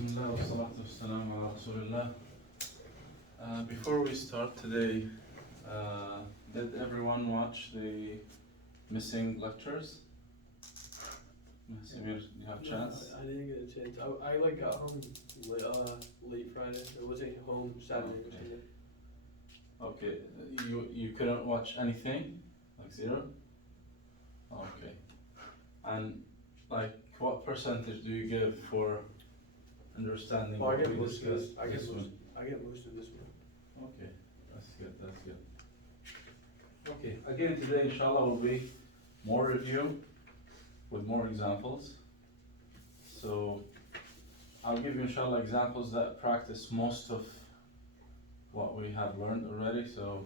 Bismillah wa salatu wassalamu ala Rasulillah. Before we start today, did everyone watch the missing lectures? Samir, do you have a chance? I didn't get a chance. I got home late Friday. I wasn't home Saturday or Sunday. Okay, you couldn't watch anything? Like zero? Okay. And like what percentage do you give for understanding Oh, I what get we most of this. discussed I get this most. one? I get most of this one. Okay, that's good, that's good. Okay, again today inshallah will be more review with more examples. So I'll give you inshallah examples that practice most of what we have learned already, so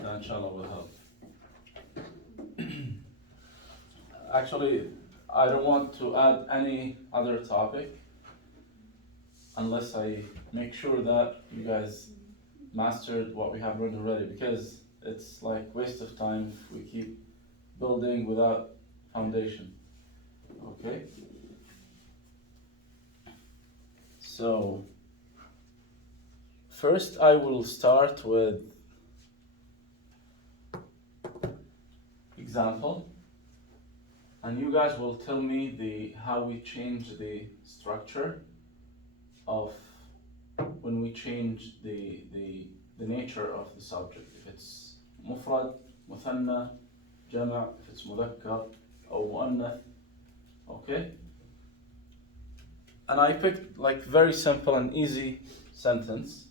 that inshallah will help. Actually, I don't want to add any other topic unless I make sure that you guys mastered what we have learned already, because it's like waste of time if we keep building without foundation. Okay? So first I will start with example, and you guys will tell me how we change the structure of when we change the nature of the subject. If it's mufrad, muthanna, jama', if it's mudhakkar or muannath. Okay? And I picked like very simple and easy sentence,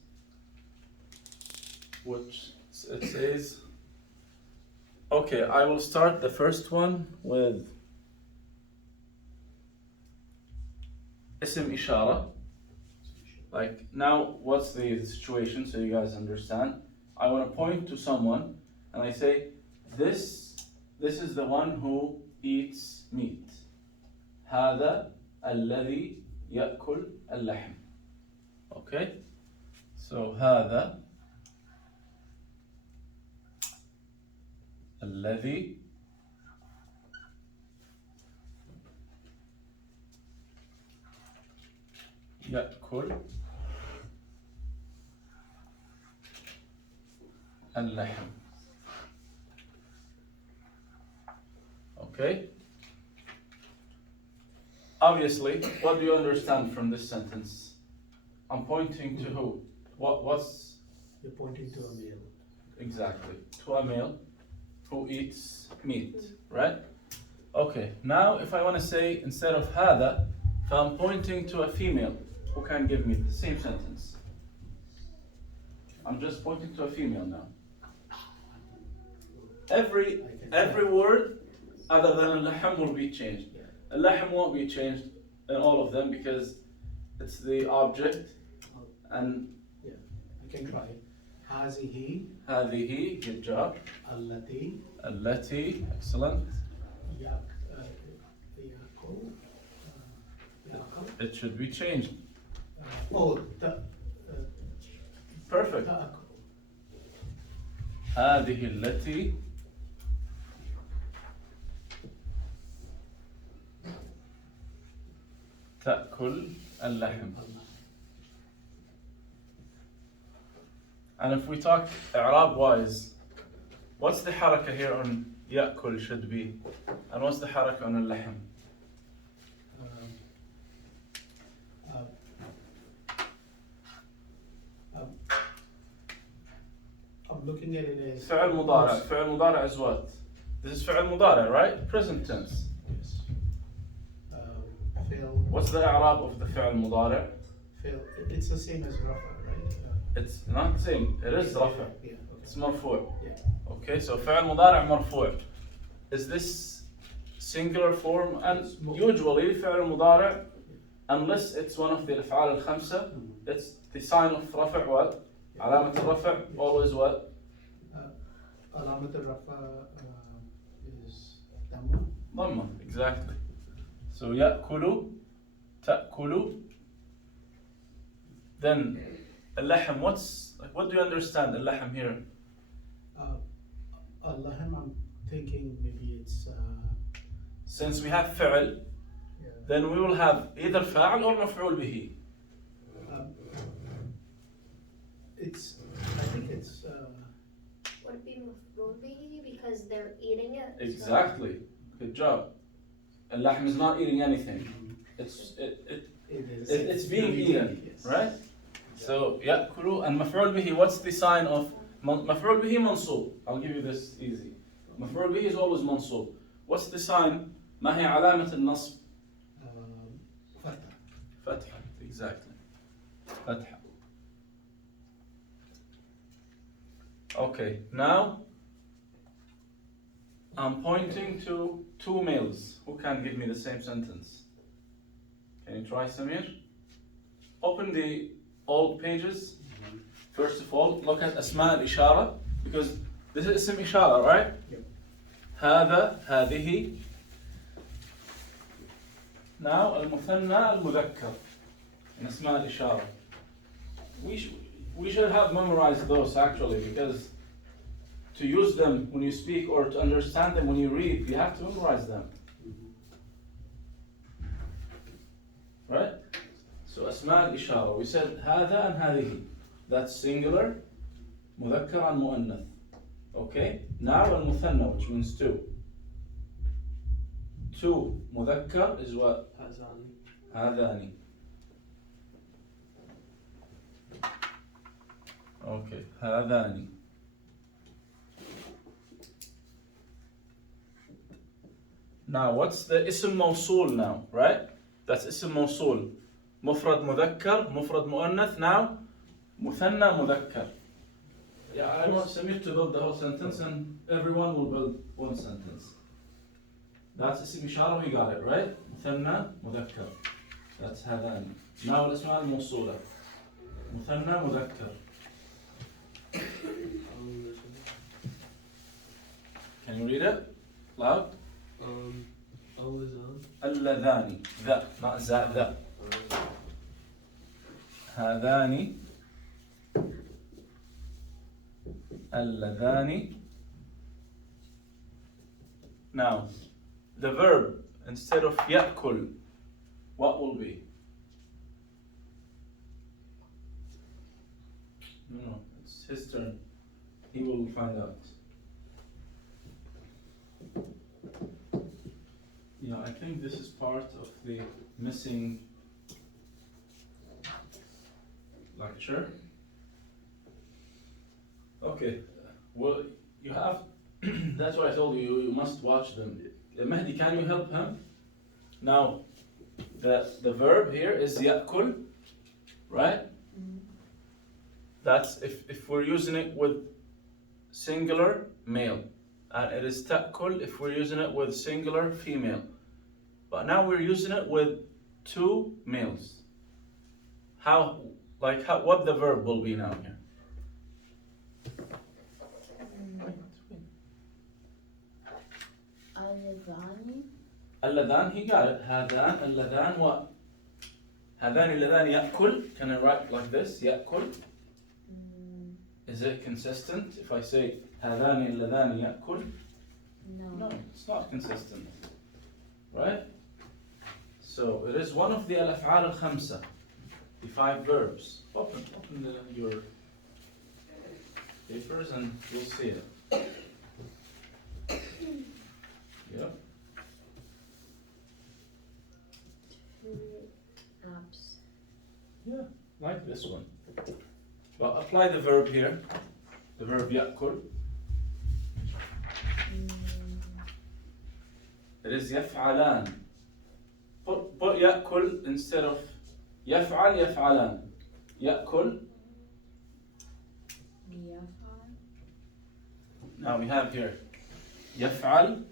which it says, okay, I will start the first one with ism ishara. Like now, what's the situation so you guys understand? I want to point to someone and I say, this is the one who eats meat. هذا الذي يأكل اللحم. Okay? So هذا الذي يأكل اللحم. Okay? Obviously, what do you understand from this sentence? I'm pointing to who? What's... You're pointing to a male. Exactly, to a male who eats meat, right? Okay, now if I want to say instead of هذا, if I'm pointing to a female who can give me the same sentence. I'm just pointing to a female now. Every word other than al-lahm will be changed. Al-lahm won't be changed in all of them because it's the object. And yeah, I can try. هذه. هذه, good job. التي. التي, excellent. يأكل. It should be changed. Perfect. تأكل. هذه التي تأكل اللحم. And if we talk i'rab wise, what's the haraka here on يأكل should be, and what's the haraka on اللحم? I'm looking at it as فعل مضارع. فعل مضارع is what? This is فعل مضارع, right? Present tense. Yes. Fail. What's the i'rab of the فعل مضارع? Fail. It's the same as rafa, right? It's not the same. It is رفع. Yeah. Okay. It's مرفوع. Yeah. Okay, so فعل مضارع مرفوع. Is this singular form? And usually فعل مضارع, unless it's one of the الأفعال الخمسة, it's the sign of رفع what? علامة الرفع always what? علامة الرفع is ضمة. ضمة, exactly. So يأكل, تأكل. Then اللحم, what do you understand اللحم here? اللحم, I'm thinking maybe it's Since we have فعل, yeah. then we will have either فاعل or مفعول به. I think it's, Would it be maf'ul bihi because they're eating it? so- Exactly. Good job. اللحم is not eating anything. It's it's being eaten, yes. right? So يأكل and مفعول به. What's the sign of مفعول به منصوب? I'll give you this easy. مفعول به is always منصوب. What's the sign? ما هي علامة النصب؟ فتح. فتحة. Exactly. فتحة. Okay, now I'm pointing to two males. Who can give me the same sentence? Can you try, Samir? Open the old pages. First of all, look at أسماء الإشارة because this is اسم إشارة, right? Yep. هذا هذه. Now المثنى المذكر in أسماء الإشارة. We should have memorized those actually because to use them when you speak or to understand them when you read, you have to memorize them. Right? So أسماء الإشارة. We said هذا and هذه. That's singular, مذكر and مؤنث. Okay? Now المثنى, which means two. Two مذكر is what? هذاني. هذاني. Okay, هذاني. Now, what's the اسم موصول now, right? That's اسم موصول. مفرد مذكر, مفرد مؤنث. Now, مثنى مذكر. Yeah, I want Samir to build the whole sentence and everyone will build one sentence. That's اسم إشارة, we got it, right? مثنى مذكر. That's هذاني. Now الأسماء الموصولة. مثنى مذكر. Can you read it? Loud? اللذان. ذا, not ذا, ذا. هذان. اللذان. Now, the verb instead of يأكل, what will be? No, it's his turn. He will find out. Yeah, I think this is part of the missing lecture. Okay, well, you have, that's what I told you, you must watch them. Mehdi, can you help him? Now, the verb here is يأكل, right? That's if we're using it with singular male. And it is تأكل if we're using it with singular female. But now we're using it with two males. What the verb will be now here? اللذان. اللذان, he got it. هذان, اللذان, what? هذان اللذان يأكل. Can I write like this? يأكل. Is it consistent if I say هذان اللذان يأكل? No, it's not consistent. Right? So it is one of the الأفعال الخمسة, the five verbs. Open your papers and you'll see it. Yeah. Two apps. Yeah, like this one. But apply the verb here. The verb يأكل. It is يفعلان. Put يأكل instead of يفعل يفعلان. يأكل. يفعل. Now we have here يفعل.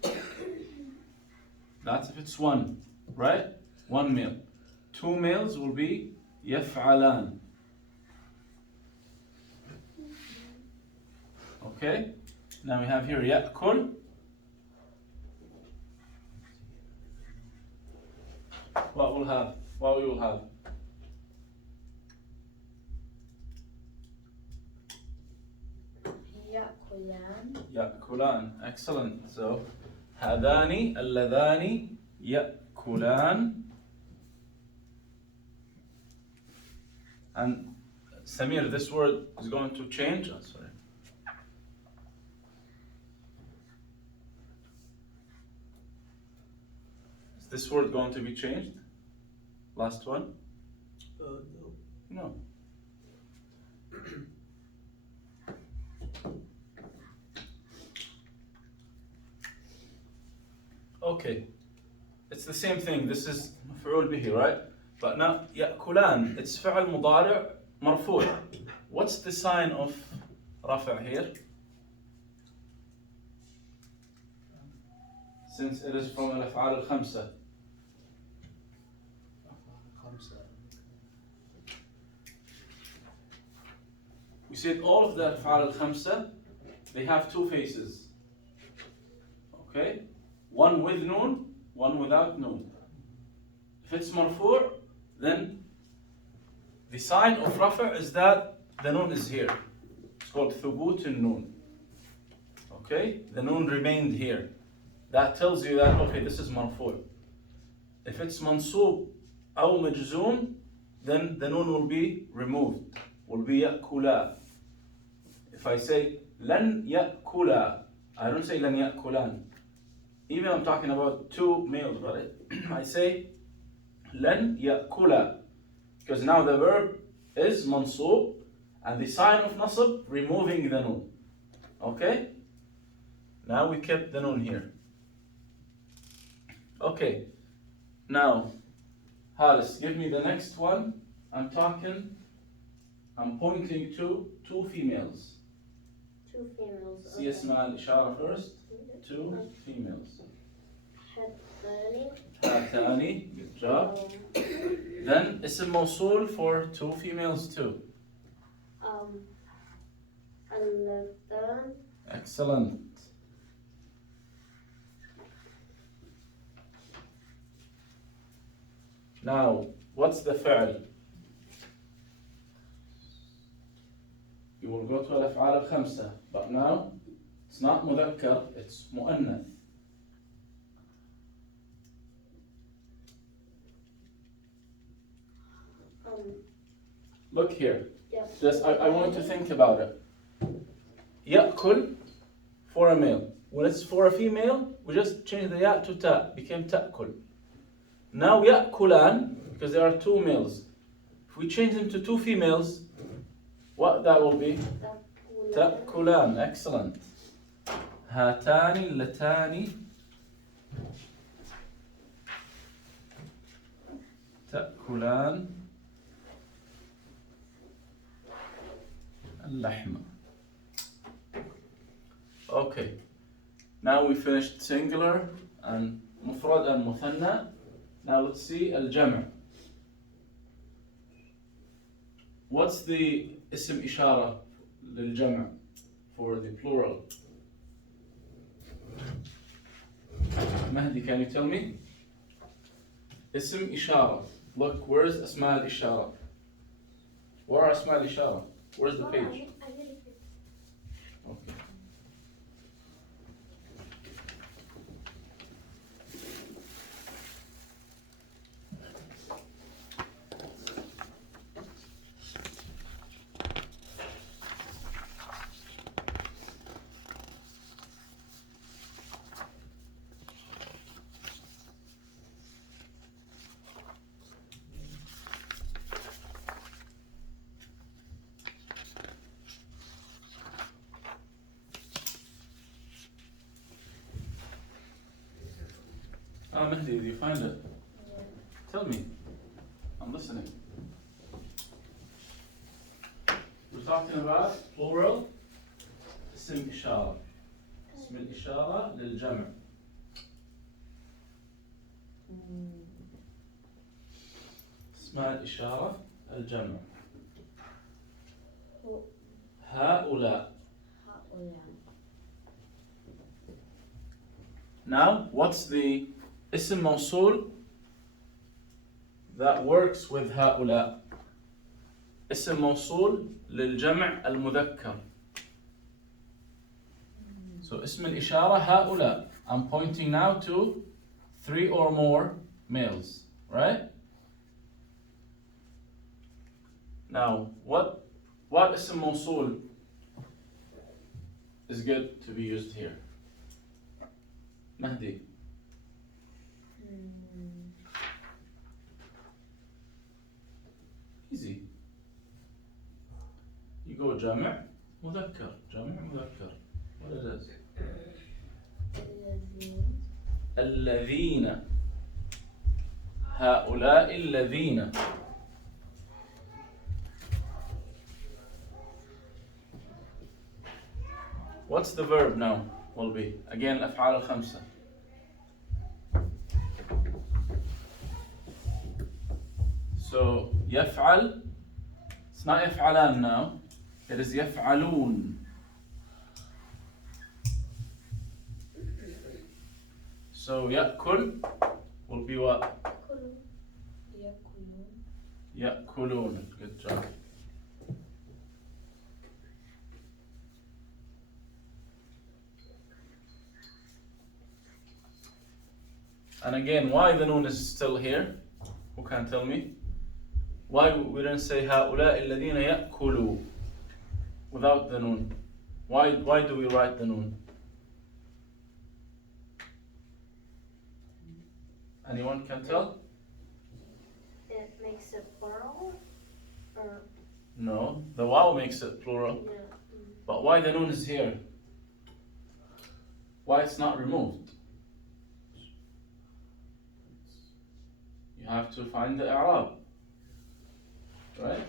That's if it's one, right? One male. Two males will be يفعلان. Okay? Now we have here يأكل. What we will have? يأكلان. يأكلان. Excellent. So هذان اللذان يأكلان. And Samir, this word is going to change. Oh, sorry. Is this word going to be changed? Last one? No. No. Okay. It's the same thing. This is مفعول به, right? But now يأكلان, it's فعل مضارع مرفوع. What's the sign of رفع here? Since it is from الأفعال الخمسة. خمسة. We said all of the أفعال الخمسة, they have two faces. Okay? One with noon, one without noon. If it's مرفوع, then the sign of رفع is that the noon is here. It's called ثبوت النون. Okay? The noon remained here. That tells you that, okay, this is مرفوع. If it's منصوب أو مجزوم, then the noon will be removed. Will be يأكلا. If I say لن يأكلا, I don't say لن يأكلان. Even I'm talking about two males, but I say لن يأكلا, because now the verb is منصوب and the sign of nasb removing the noon. Okay? Now we kept the noon here. Okay. Now, Haris, give me the next one. I'm pointing to two females. Two females. See اسمها الإشارة first. Two females. حداني. هاتاني. Good job. Then اسم موصول for two females too. اللتان. Excellent. Now, what's the فعل? You will go to الأفعال الخمسة, but now it's not مذكر, it's مؤنث. Look here. Yeah. Just I want you to think about it. يأكل for a male. When it's for a female, we just change the ya to ta, became تأكل. Now يأكلان, because there are two males. If we change them to two females, what that will be? تأكلان. Excellent. هاتان اللتان تأكلان اللحم. Okay. Now we finished singular and مفرد and مثنى. Now let's see الجمع. What's the اسم إشارة للجمع for the plural? Mahdi, can you tell me? اسم إشارة. Look, where's أسماء الإشارة? Where are أسماء الإشارة? Where's the page? Okay. Mahdi, did you find it? Yeah. Tell me. I'm listening. We're talking about plural اسم إشارة. اسم الإشارة للجمع. اسمها الإشارة الجمع. هؤلاء. Now, what's the اسم موصول that works with هؤلاء? اسم موصول للجمع المذكر. So اسم الإشارة هؤلاء. I'm pointing now to 3 or more males, right? Now, what اسم موصول is good to be used here? Mahdi. Easy. You go جمع مذكر جمع مذكر. What it is? الذين. هؤلاء الذين. What's the verb now? Will be again الأفعال الخمسة. So يفعل. It's not يفعلان now. It is يفعلون. So يأكل will be what? يأكلون. Good job. And again, why the noon is still here? Who can tell me? Why we didn't say هؤلاء الذين يأكلوا without the noon? Why do we write the noon? Anyone can tell? It makes it plural? Or, No, the waw makes it plural. yeah. But why the noon is here? Why it's not removed? You have to find the i'rab, right?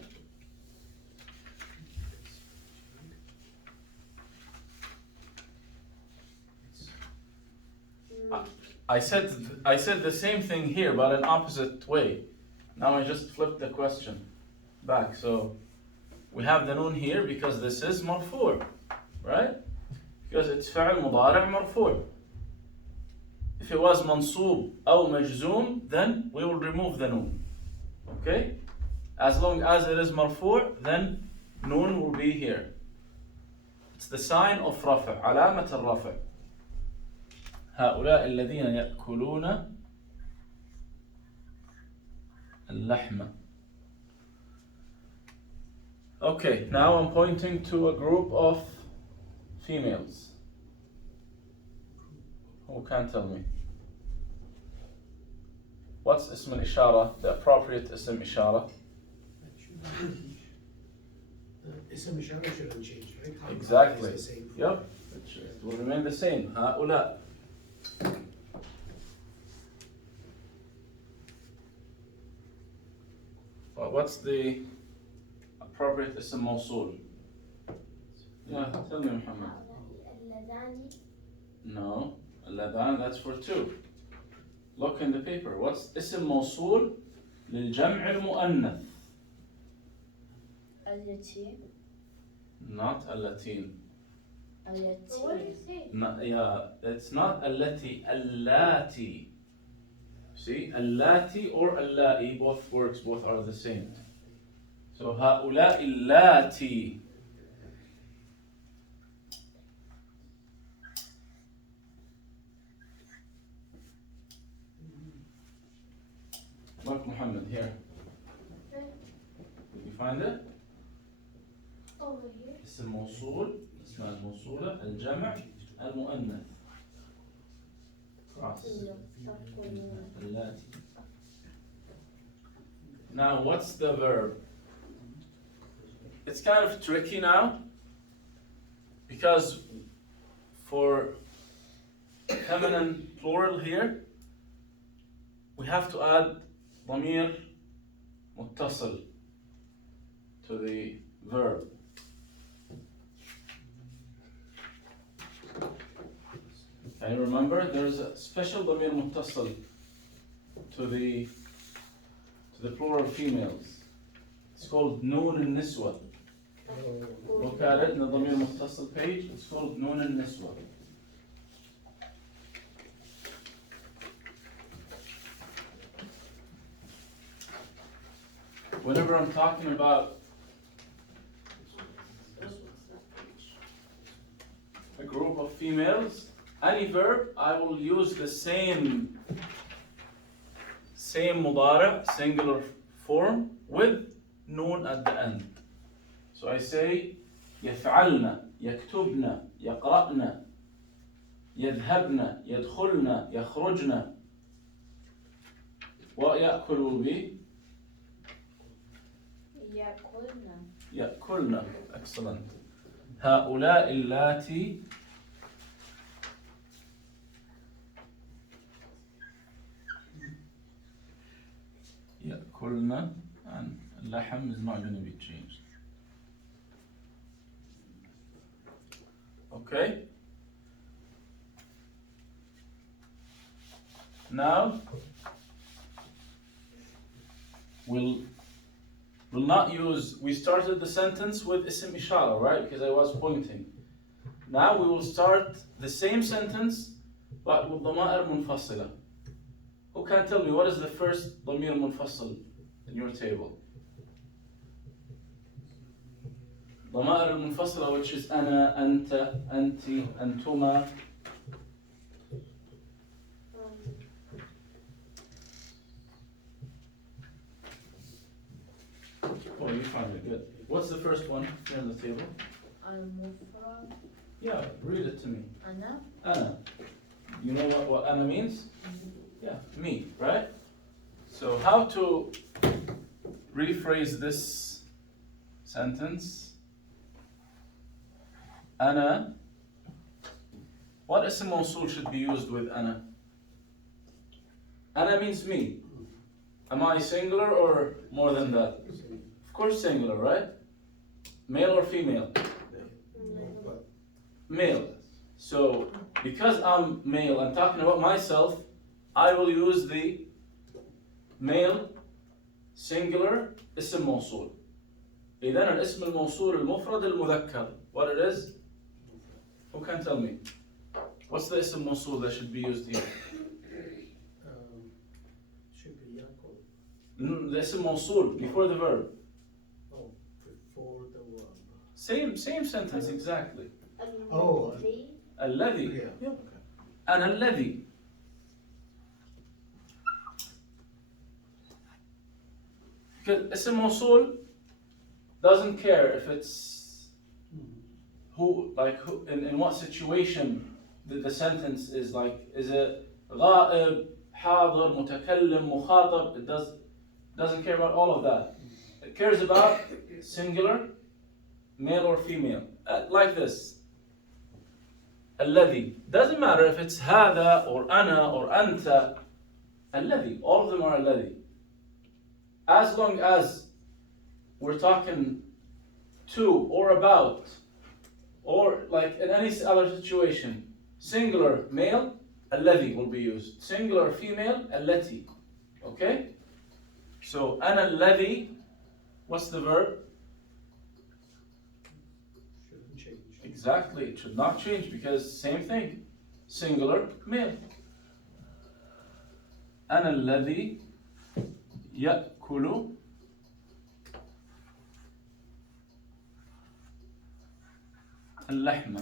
I said the same thing here, but in opposite way. Now I just flipped the question back. So we have the noon here because this is مرفوع, right? Because it's فعل مضارع مرفوع. If it was منصوب أو مجزوم, then we will remove the noon. Okay? As long as it is مرفوع, then noon will be here. It's the sign of رفع, علامة الرفع. هؤلاء الذين يأكلون اللحم. Okay, now I'm pointing to a group of females. Who can tell me? What's اسم الإشارة? The appropriate اسم إشارة? اسم إشارة shouldn't change, right? How Exactly. is the same. Yep. It will remain the same. هؤلاء. Well, what's the appropriate اسم موصول? Yeah, tell me Muhammad. No, اللذان, that's for two. Look in the paper. What's اسم موصول للجمع المؤنث? التي. Not اللتين. But what did you say? Yeah, it's not التي, اللاتي. See, اللاتي or اللائي, both works, both are the same. So هؤلاء اللاتي. Look, Muhammad, here. Did you find it? Over here. اسم موصول اسمها الموصولة الجمع المؤنث. Cross. اللاتي. Now, what's the verb? It's kind of tricky now because for feminine plural here, we have to add ضمير متصل to the verb. Can you remember? There's a special ضمير متصل to the plural females. It's called نون النسوة. Look at it in the ضمير متصل page. It's called نون النسوة. Whenever I'm talking about a group of females, any verb, I will use the same مضارع, singular form with noon at the end. So I say يفعلن, يكتبن, يقرأن, يذهبن, يدخلن, يخرجن. ويأكل will be يأكلن. يأكلن. Excellent. هؤلاء اللاتي يأكلن, and اللحم is not going to be changed. Okay? Now we'll not use, we started the sentence with اسم إشارة, right? Because I was pointing. Now we will start the same sentence but with ضمائر منفصلة. Who can tell me what is the first ضمير منفصل in your table? ضمائر المنفصلة, which is أنا, أنت, أنتِ, أنتما. Oh, you found it, good. What's the first one here on the table? المفرد. Yeah, read it to me. أنا. أنا. You know what أنا means? Yeah, me, right? So how to rephrase this sentence? أنا. What اسم موصول should be used with أنا? أنا means me. Am I singular or more than that? Of course singular, right? Male or female? Male. So, because I'm male, I'm talking about myself, I will use the male singular اسم موصول. إذن الاسم الموصول المفرد المذكر. What it is? Who can tell me? What's the اسم موصول that should be used here? Should be يأكل. The اسم موصول before the verb. Oh, before the verb. Same sentence exactly. Oh. الذي. Yeah. Yep. أنا الذي. Because اسم موصول doesn't care if it's who, in what situation the sentence is like. Is it غائب, حاضر, متكلم, مخاطب? It doesn't care about all of that. It cares about singular, male or female. Like this. الذي. Doesn't matter if it's هذا or أنا or أنت. الذي. All of them are الذي. As long as we're talking to or about, or like in any other situation, singular male, الذي will be used. Singular female, التي. Okay? So, أنا الذي, what's the verb? Shouldn't change. Exactly, it should not change because same thing. Singular male. أنا الذي يأكل اللحم.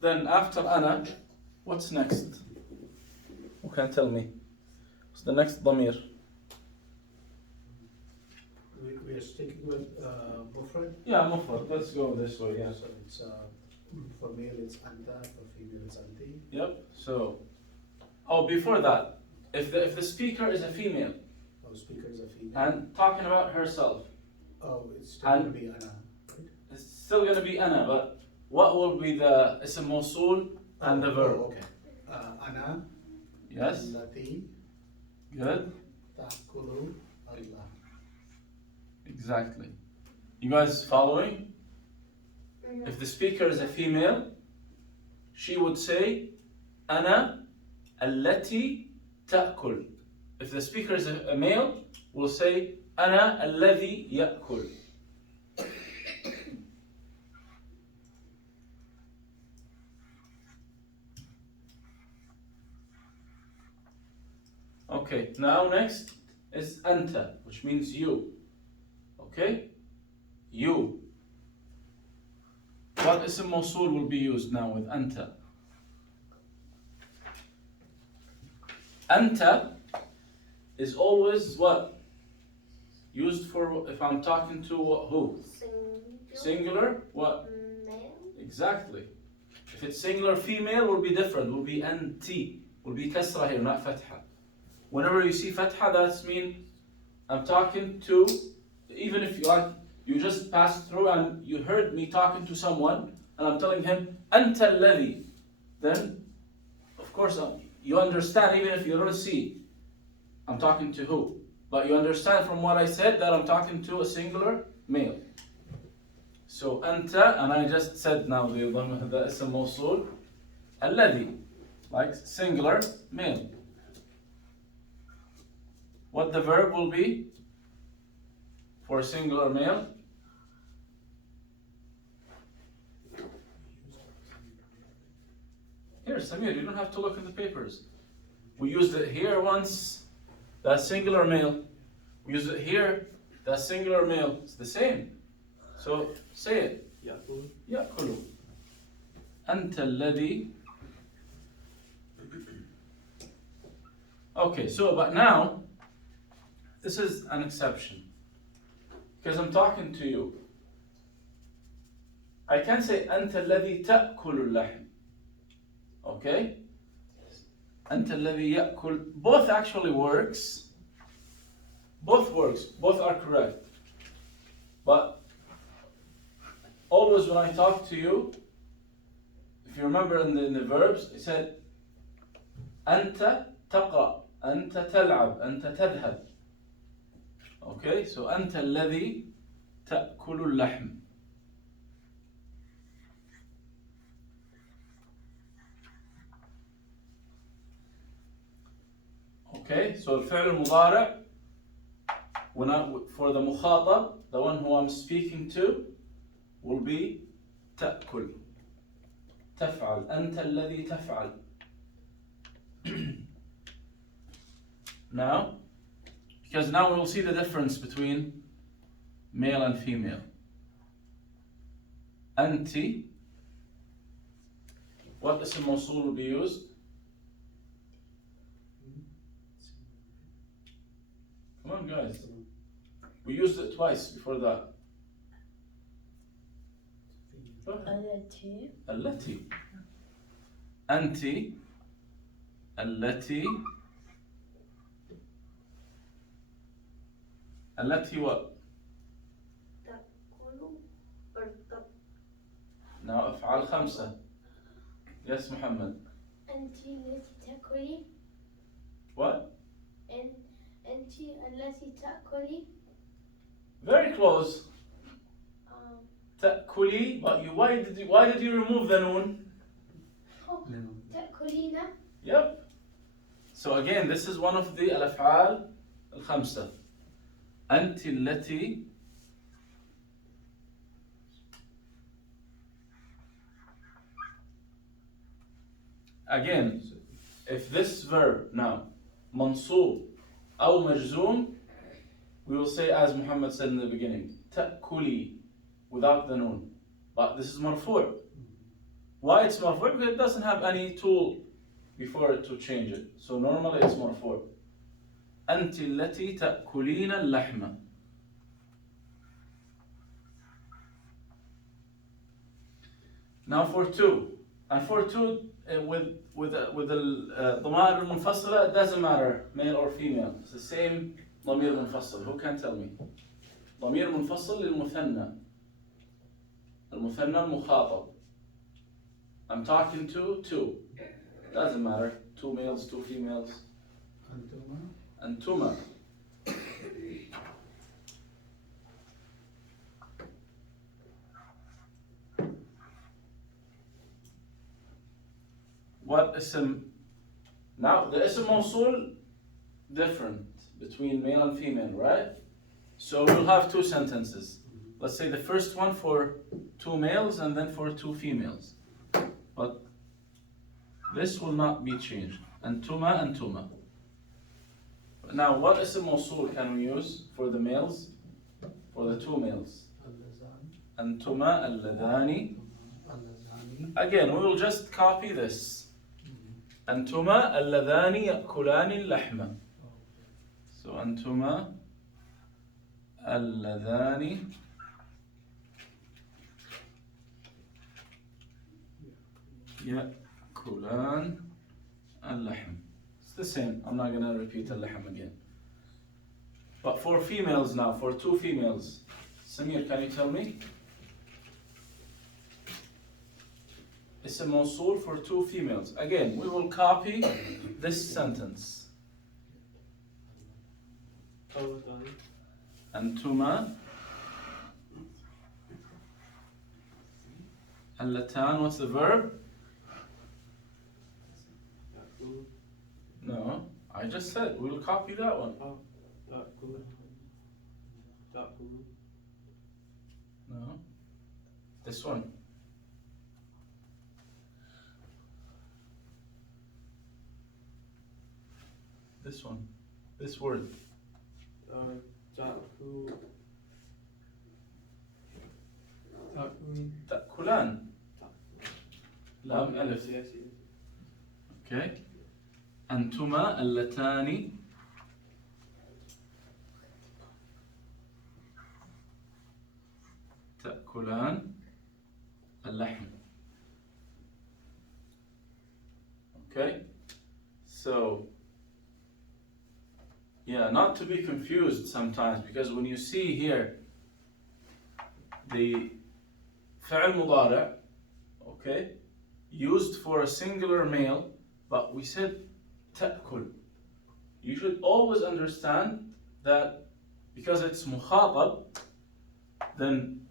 Then after أنا, what's next? Who can tell me? What's the next ضمير? We are sticking with مفرد. Yeah, مفرد. Let's go this way, yeah. So it's for male it's أنت, for female it's أنتِ. Yep, so, oh, before that, if the speaker is a female Our speaker is a female. and talking about herself, Oh, it's still And- going to be أنا, right? it's still going to be أنا, but what will be the اسم موصول and the verb? Oh, okay. أنا Yes, التي good, تأكل اللحم. exactly. You guys following? If the speaker is a female, she would say أنا التي تأكل. If the speaker is a male, we'll say أنا الذي يأكل. Okay, now next is أنت, which means you. Okay? You. What اسم موصول will be used now with أنت? أنت is always what? used for if I'm talking to who? Singular? What? Male. Exactly. If it's singular female, will be different. Will be anti. Will be kasra here, not fatha. Whenever you see fatha, that's mean I'm talking to. Even if you just passed through and you heard me talking to someone, and I'm telling him anta alladhi, then of course you understand. Even if you don't see, I'm talking to who. But you understand from what I said that I'm talking to a singular male. So anta, and I just said now the ism mawsul, alladhi, like singular male. What the verb will be for singular male? Here, Samir, you don't have to look in the papers. We used it here once, that's singular male. We use it here, that's singular male. It's the same. So say it. يأكل. يأكل. أنت الذي. Okay, so but now this is an exception because I'm talking to you. I can say أنت الذي تأكل اللحم. Okay? أنت الذي يأكل. Both actually works. Both works. Both are correct. But always when I talk to you, if you remember in the verbs, it said أنت تقرأ, أنت تلعب, أنت تذهب. Okay, so أنت الذي تأكل اللحم. Okay, so الفعل المضارع for the مخاطب, the one who I'm speaking to, will be تأكل. تفعل. أنت الذي تفعل. Now, because now we will see the difference between male and female. أنت, what اسم موصول will be used? Come on, guys. We used it twice before that. Go ahead. التي. أنت التي. التي what? تأكل or Now أفعال خمسة. Yes, Muhammad. أنت التي تأكلي. What? أنت التي تأكلي. Very close. تأكلي, but why did you remove the noon? تأكلين. Yep. So again, this is one of the الأفعال الخمسة. أنت التي. Again, if this verb now منصوب أو مجزوم, we will say as Muhammad said in the beginning, تأكلي, without the noon. But this is مرفوع. Why it's مرفوع? Because it doesn't have any tool before it to change it. So normally it's مرفوع. أنت التي تأكلين اللحم. Now for two, and for two with the ضمائر المنفصلة, it doesn't matter male or female. It's the same ضمير منفصل. Who can tell me? ضمير منفصل للمثنى. المثنى المخاطب. I'm talking to two. Doesn't matter. Two males, two females. أنتما. What ism? Now the ism موصول different between male and female, right? So we'll have two sentences. Let's say the first one for two males and then for two females. But this will not be changed. أنتما أنتما. Now what ism موصول can we use for the males? For the two males. أنتما اللذان. Again, we will just copy this. أنتما اللذان يأكلان اللحم. So أنتما اللذان يأكلان اللحم. It's the same. I'm not gonna repeat اللحم again. But for females now, for two females, Samir, can you tell me? It's a موصول for two females. Again, we will copy this sentence. اللتان أنتما اللتان, what's the verb? يأكل No, I just said we'll copy that one. تأكل تأكل No, this one. This one, this word. تأكل تأكل تأكلان. لام ألف. Yes. Okay. أنتما اللتان تأكلان اللحم. Okay. So, yeah, not to be confused sometimes, because when you see here the فعل مضارع, okay, used for a singular male, but we said تأكل. You should always understand that because it's مخاطب, then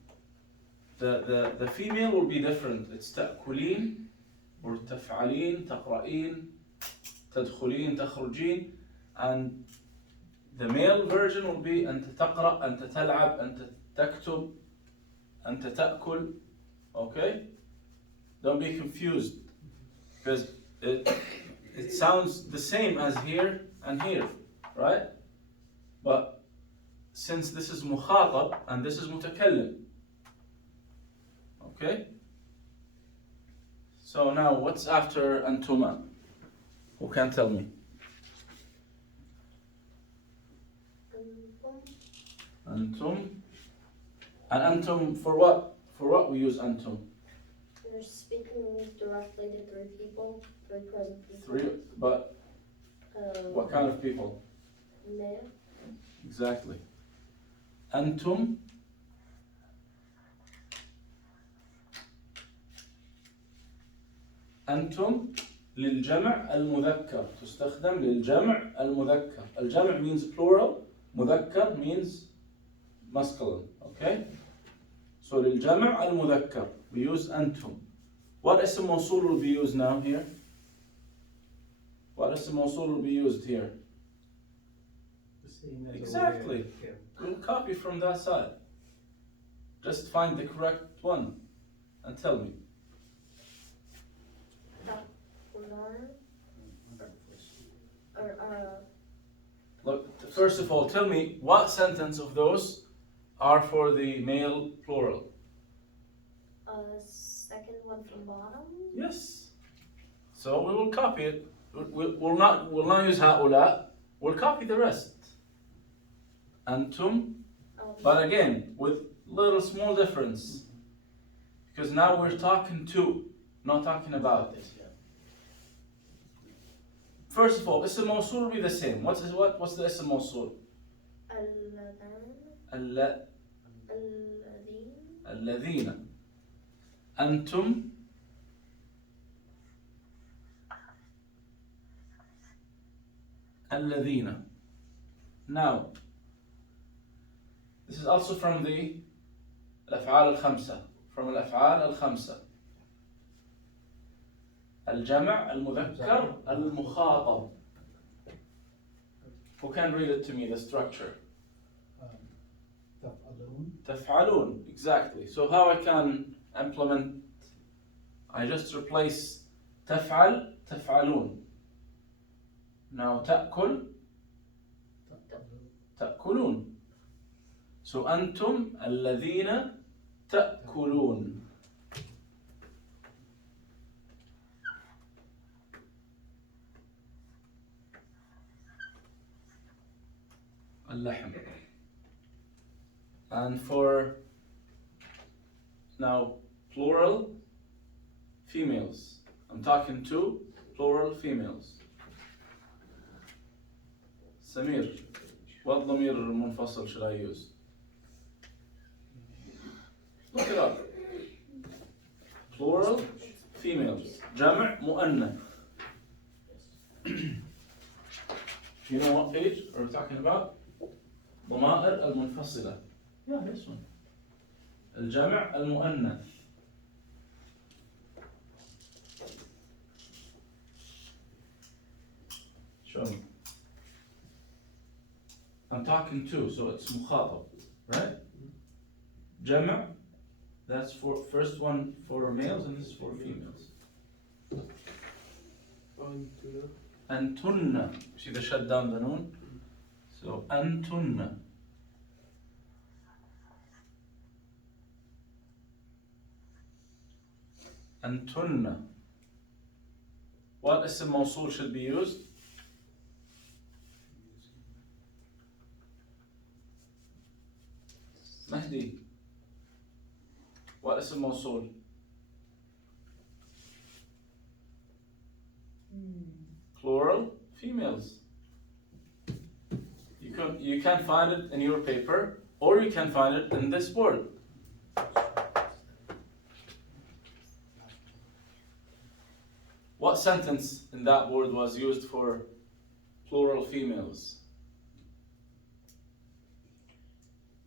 the female will be different. It's تأكلين or تفعلين, تقرأين, تدخلين, تخرجين, and the male version will be أنت تقرأ, أنت تلعب, أنت تكتب, أنت تأكل. Okay? Don't be confused, because it sounds the same as here and here, right? But since this is مخاطب and this is متكلم, okay? So now what's after أنتما? Who can tell me? أنتم. And أنتم for what? For what we use أنتم? You're speaking directly to three people, three present people. Three, but what kind of people? Male. Exactly. أنتم أنتم للجمع المذكر, تستخدم للجمع المذكر. الجمع means plural, مذكر means masculine, okay? So للجمع المذكر we use أنتم. What اسم موصول will be used now here? What اسم موصول will be used here? The same as Exactly. over here. We'll copy from that side. Just find the correct one and tell me. Look, first of all, tell me what sentence of those are for the male plural? Second one from bottom. Yes. So we will copy it. We'll not use هؤلاء. We'll copy the rest. أنتم. But again, with little small difference. Because now we're talking to, not talking about it. First of all, اسم موصول will be the same. What's the اسم موصول? الذين. أنتم الذين. Now, this is also from the الأفعال الخمسة. From الأفعال الخمسة. الجمع المذكر المخاطب. Who can read it to me, the structure? تفعلون. تفعلون, exactly. So how I can implement? I just replace تفعل, تفعلون. Now تأكل, تأكلون. So أنتم الذين تأكلون. اللحم. And for now, plural females. I'm talking to plural females. Samir, what ضمير منفصل should I use? Look it up. Plural females. جمع مؤنث. You know what page are we talking about? ضمائر المنفصلة. Yeah, this one. الجمع المؤنث. Show me. I'm talking to, so it's مخاطب, right? جمع, that's for first one for males and this is for females. أنتن. See the shut down the noon? So أنتن. أنتن. What اسم موصول should be used? مهدي. What اسم موصول? Plural females. You can find it in your paper or you can find it in this board. What sentence in that word was used for plural females?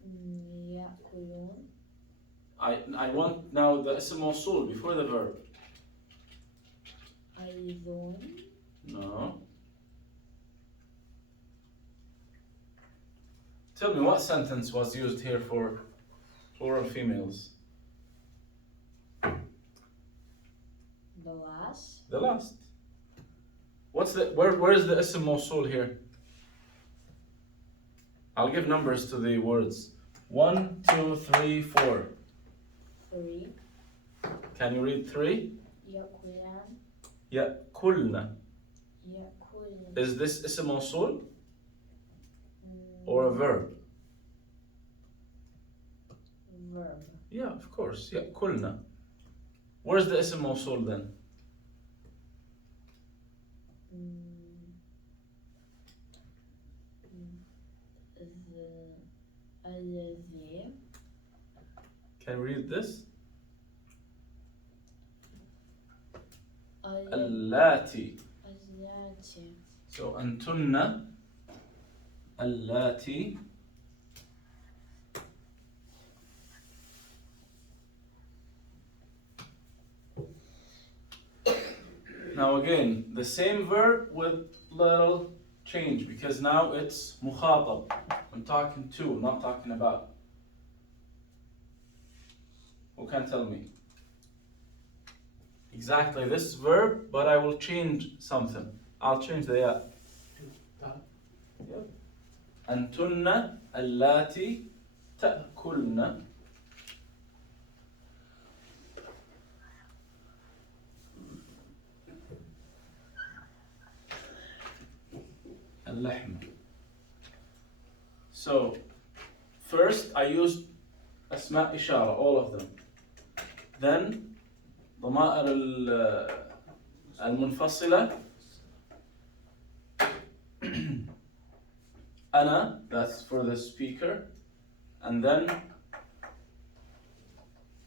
يأكلون. I want now the اسم موصول before the verb. أيضون. No. Tell me what sentence was used here for plural females? The last. The last. What's the where is the اسم موصول here? I'll give numbers to the words. 1, 2, 3, 4. 3. Can you read 3? يأكلان. يأكلن. يأكلن. Is this اسم موصول or a verb? Verb. Yeah, of course. يأكلن. Where's the اسم موصول then? الذي. Can you read this? اللاتي. اللاتي. اللاتي. So أنتن اللاتي Now again, the same verb with little change because now it's مخاطب. I'm talking to, not talking about. Who can tell me? Exactly this verb, but I will change something. I'll change the ya. Yep. أنتن اللاتي تأكلن اللحم. So first I used أسماء إشارة, all of them. Then ضمائر المنفصلة. أنا, that's for the speaker. And then,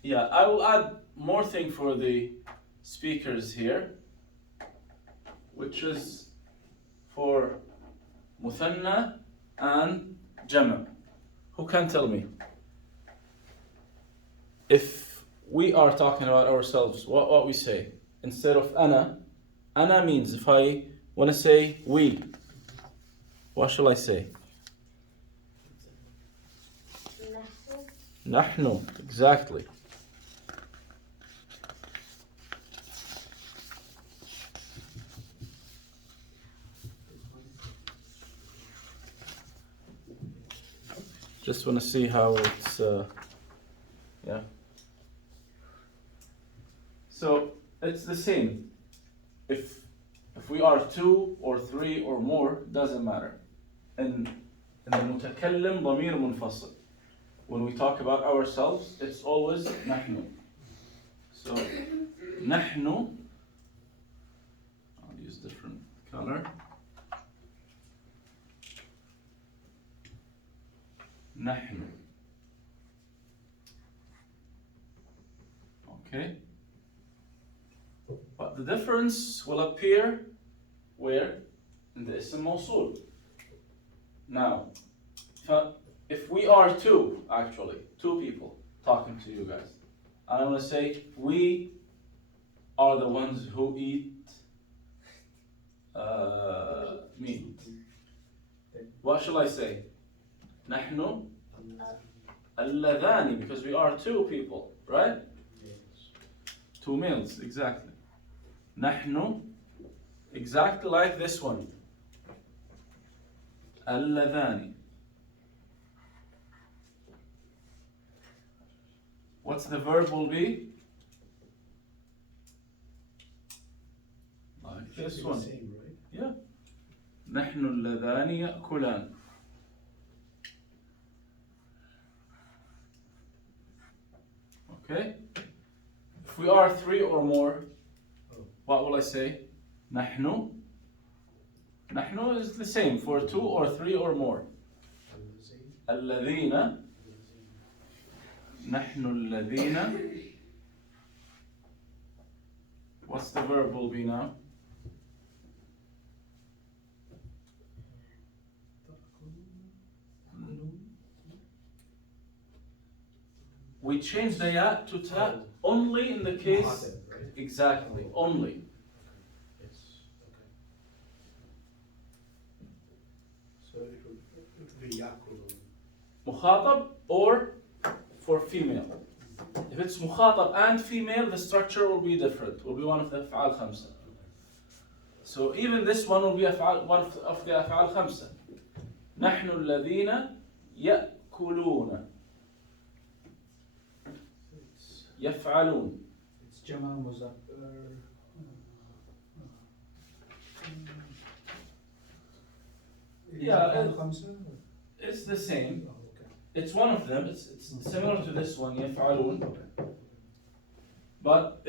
yeah, I will add more thing for the speakers here, which is for مثنى and جمع. Who can tell me? If we are talking about ourselves, what we say? Instead of أنا means if I want to say we, what shall I say? نحن, exactly. Just want to see how it's, yeah. So it's the same. If we are 2 or 3 or more, doesn't matter. And المتكلم ضمير منفصل. when we talk about ourselves, it's always نحن. So نحن, I'll use different color. نحن. Okay. But the difference will appear where? In the اسم موصول. Now, if we are two, actually, two people talking to you guys, and I'm going to say, we are the ones who eat meat. What shall I say? نحن اللذان, because we are two people, right? Two males, exactly. نحن, exactly like this one. اللذان. What's the verb will be? Like this one. Same, right? Yeah. نحن اللذان يأكلان. Okay? If we are three or more, what will I say? نحن. نحن is the same for two or three or more. الذين. نحن الذين. What's the verb will be now? We change the ya to ta only in the case. Muhatab, right? Exactly, only. Yes. Okay. So it would be yakulun. مخاطب or for female. If it's مخاطب and female, the structure will be different. Will be one of the أفعال خمسة. So even this one will be one of the أفعال خمسة. نحن الذين يأكلون. يفعلون. It's Jama Muzakkar. Yeah, it's the same. Okay. It's one of them. It's similar to this one. يفعلون. But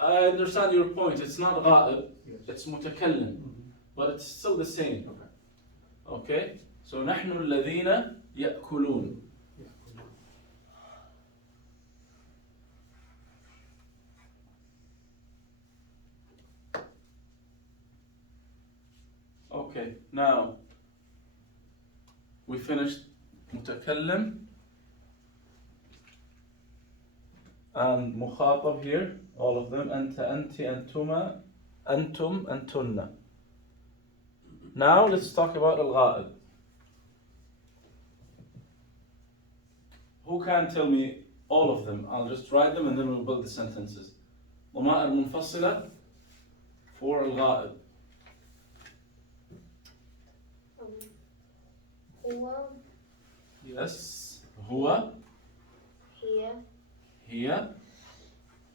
I understand your point. It's not غائب. Yes. It's متكلم. But it's still the same. Okay? So نحن الذين يأكلون. Okay, now we finished متكلم and مخاطب here, all of them. أنت, أنت, أنتما, أنتم, أنتن. Now let's talk about الغائب. Who can tell me all of them? I'll just write them and then we'll build the sentences. ضمائر منفصلة for الغائب. هو Yes. هو. هي هي.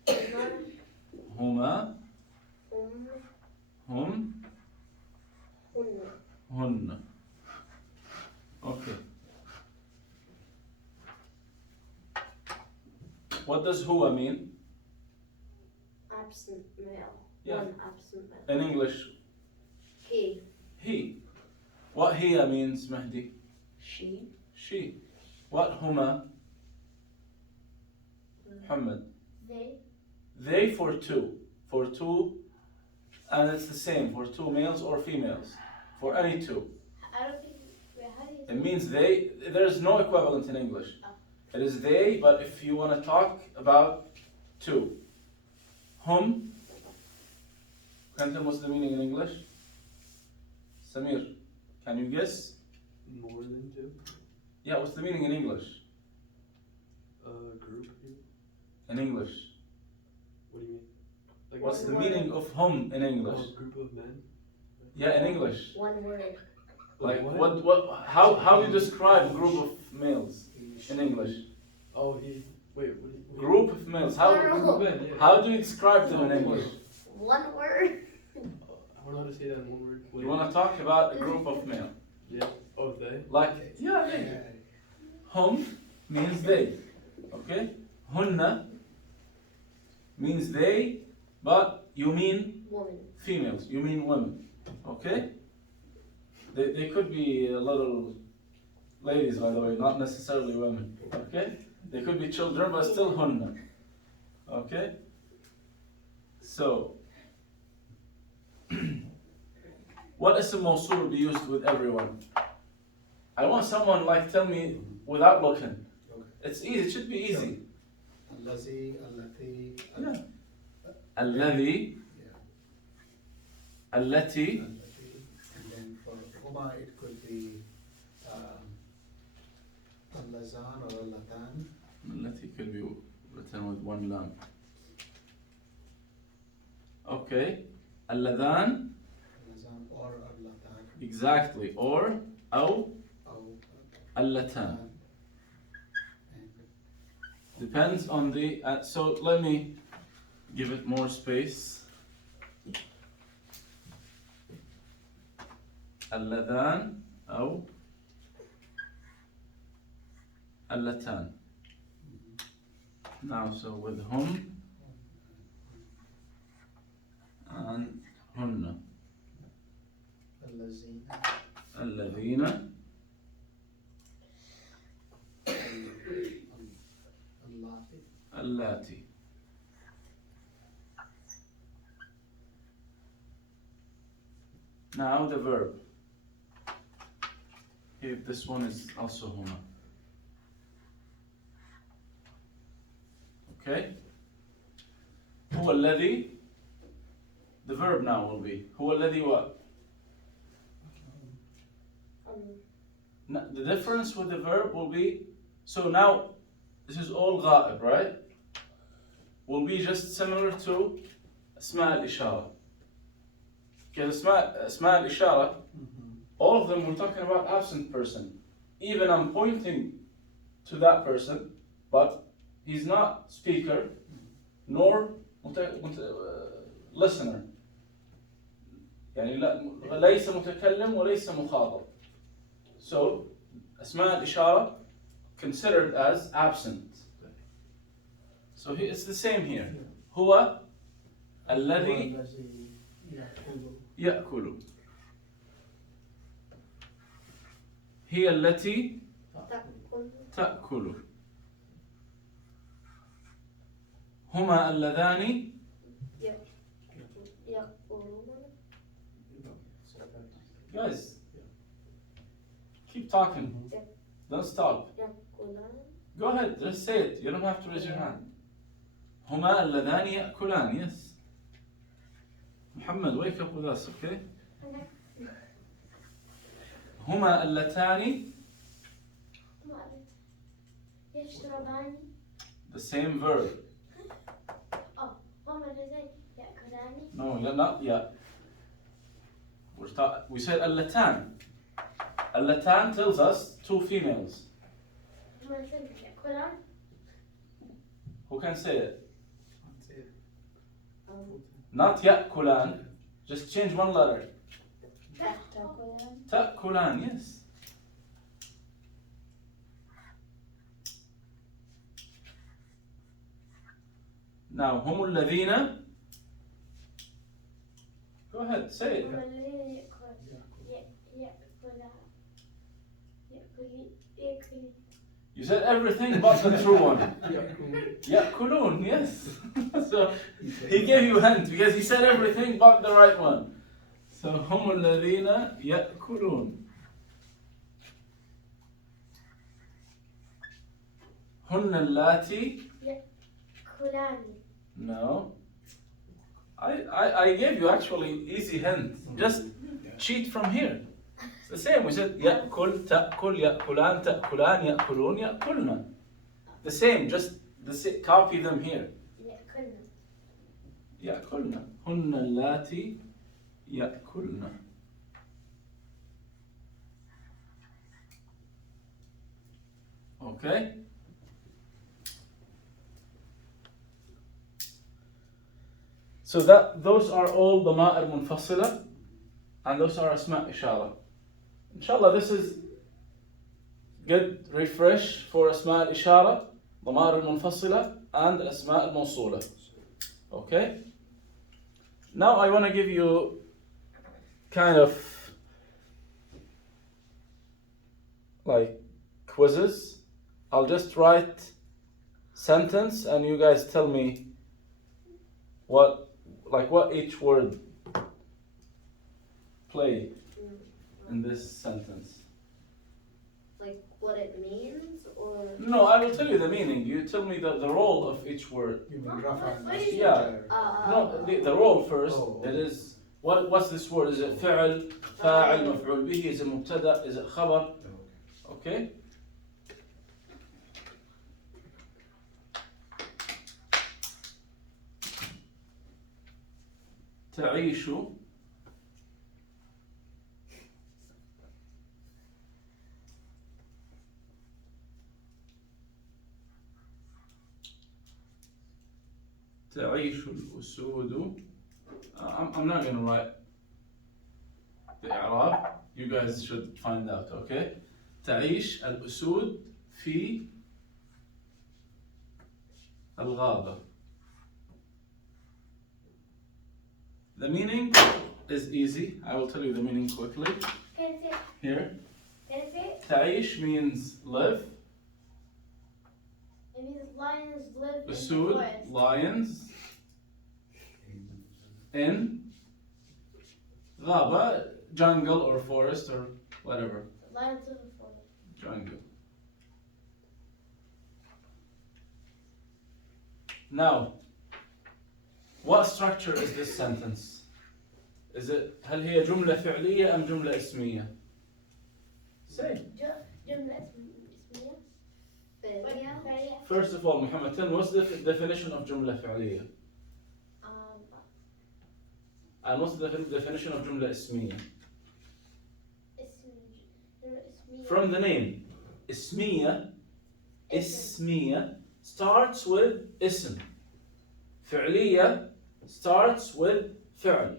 هما هما. هم هم. هن. هن. Okay. What does هو mean? Absent male. Yeah. One absent male. In English, He. he. What هي means, Mahdi? She. She. What هما? Muhammad. They. They for two. For two, and it's the same for two males or females. For any two. I don't think. Wait, how do you? It means they, there's no equivalent in English. It is they, but if you want to talk about two. Hum. Can you tell what's the meaning in English? Samir, can you guess? More than two? Yeah, what's the meaning in English? Group? In English. What do you mean? Like What's the One meaning of hum in English? Group of men? Yeah, in English. One word. Like how do you describe a group of males in English? Oh, he. Wait, what do you. Group of males. No. Group of men, yeah. How do you describe them in English? One word. I don't know how to say that in one word. You want to talk about a group of male. Yeah. Oh, they? Like, yeah, they. hum means they. Okay? Hunna means they, but you mean Woman. females, you mean women. Okay? They could be little ladies, by the way, not necessarily women. Okay? They could be children, but still hunna. Okay? So, what ism mawsul will be used with everyone? I want someone like tell me without looking. Okay. It's easy, it should be easy. الذي التي Yeah. الذي yeah. التي And then for huma it could be اللذان or اللتان. التي could be written with one lam. Okay. اللذان اللذان or اللتان. exactly, or أو أو اللتان. and Depends on the so let me give it more space. اللذان أو اللتان. Now so with hum and hunna. الذين الذين اللاتي اللاتي. Now the verb. Here, this one is also huma. Okay? هو الذي. The verb now will be هو الذي what? The difference with the verb will be, so now this is all غائب, right? Will be just similar to أسماء الإشارة. Because أسماء الإشارة, all of them we're talking about absent person. Even I'm pointing to that person, but he's not speaker nor listener. يعني ليس متكلم وليس مخاطب. So أسماء الإشارة considered as absent. So it's the same here. هو الذي يأكل. هي التي تأكل. هما اللذان يأكلون. guys keep talking, don't stop. يأكلان. Go ahead, just say it, you don't have to raise your hand. هما اللذان يأكلان. Yes, Muhammad, wake up with us, okay? هما اللتان. يشربان. The same verb. هما اللذان يأكلان. No, not yet. We said اللتان. اللتان tells us two females. هما اللذان يأكلان. Who can say it? Not يأكلان. Just change one letter. تأكلان. تأكلان, yes. Now, هم الذين. Go ahead, say it. هما اللذان يأكلان. You said everything but the true one. يأكلون, yes. So he gave you a hint because he said everything but the right one. So هم الذين يأكلون. هن اللاتي. يأكلان. No. I gave you actually easy hint. Just cheat from here. It's the same. We said يأكل, تأكل, يأكلان, تأكلان, يأكلون, يأكلن. The same. Just copy them here. يأكلن. يأكلن. هن اللاتي يأكلن. Okay? So those are all the ضمائر منفصلة and those are أسماء إشارة. Inshallah, this is Good refresh for أسماء الإشارة, ضمائر المنفصلة, and الأسماء الموصولة. Okay? Now I want to give you kind of like quizzes. I'll just write sentence and you guys tell me what each word play in this sentence. Like what it means, or No, I will tell you the meaning. You tell me the role of each word. You mean رفع What is it? Yeah. No, the role first. Oh. It is what's this word? Is it فعل, فاعل, مفعول به? Is it مبتدأ? Is it خبر? Okay. تعيش تعيش الأسود. I'm not gonna write the إعراب. You guys should find out, okay? تعيش الأسود في الغابة. The meaning is easy. I will tell you the meaning quickly. Can I say it? Here, Can I say it? تعيش means live. It means lions live in the أسود, forest. lions. In غابة, jungle or forest or whatever. Lions live in the forest. Jungle. Now, what structure is this sentence? Is it هل هي جملة فعلية أم جملة اسمية? Say. جملة اسمية. فعلية. فعلية. First of all, Muhammad, tell me what's the definition of جملة فعلية? And what's the definition of جملة اسمية? اسمية. From the name, اسمية, اسمية starts with اسم. فعلية starts with فعل.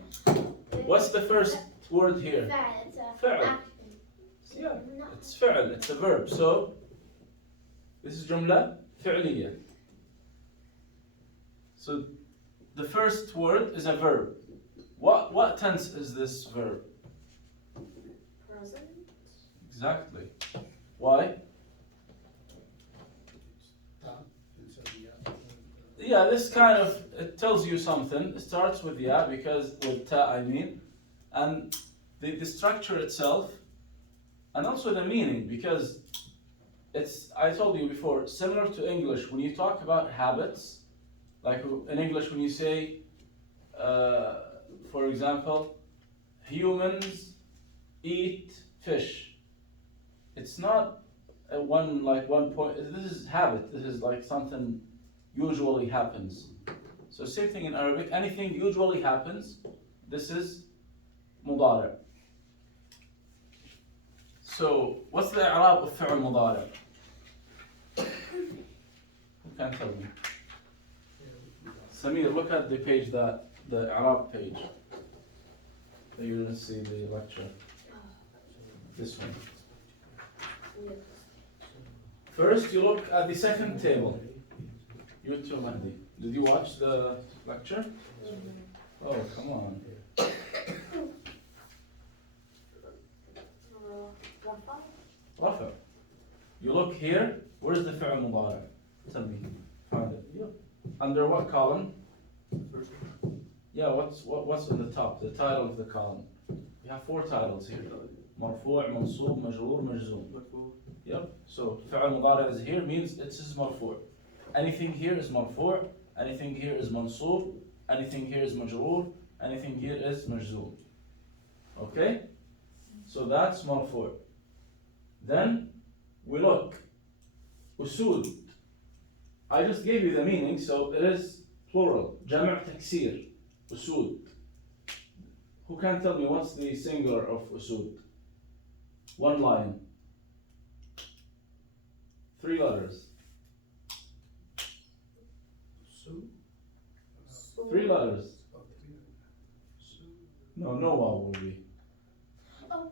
What's the first word here? فعل. It's a فعل. action. Yeah, No. it's فعل, it's a verb. So, this is جملة فعلية. So, the first word is a verb. What tense is this verb? Present. Exactly. Why? Yeah, this kind of, it tells you something. It starts with ya, because with ta I mean, and the structure itself, and also the meaning, because it's, I told you before, similar to English, when you talk about habits, like in English when you say, for example, humans eat fish. It's not a one point. This is habit. This is like something usually happens. So same thing in Arabic. Anything usually happens. This is مضارع. So what's the إعراب of فعل مضارع? Who can tell me? Samir, look at the page the إعراب page. That you're gonna see the lecture. This one. First, you look at the second table. You too, Mahdi. Did you watch the lecture? Oh, come on. رفع. رفع. You look here. Where's the فعل مضارع? Tell me. Find it. Yep. Under what column? Yeah. What's on the top? The title of the column. You have 4 titles here. مرفوع, منصوب, مجرور, مجزوم. Yep. So فعل مضارع is here means it is مرفوع. Anything here is مرفوع. Anything here is منصوب. Anything here is مجرور. Anything here is مجزوم. Okay? So that's مرفوع. Then we look. أسود. I just gave you the meaning, so it is plural. جمع تكسير. أسود. Who can tell me what's the singular of أسود? 1 line. 3 letters. 3 letters. No waw will be. Oh.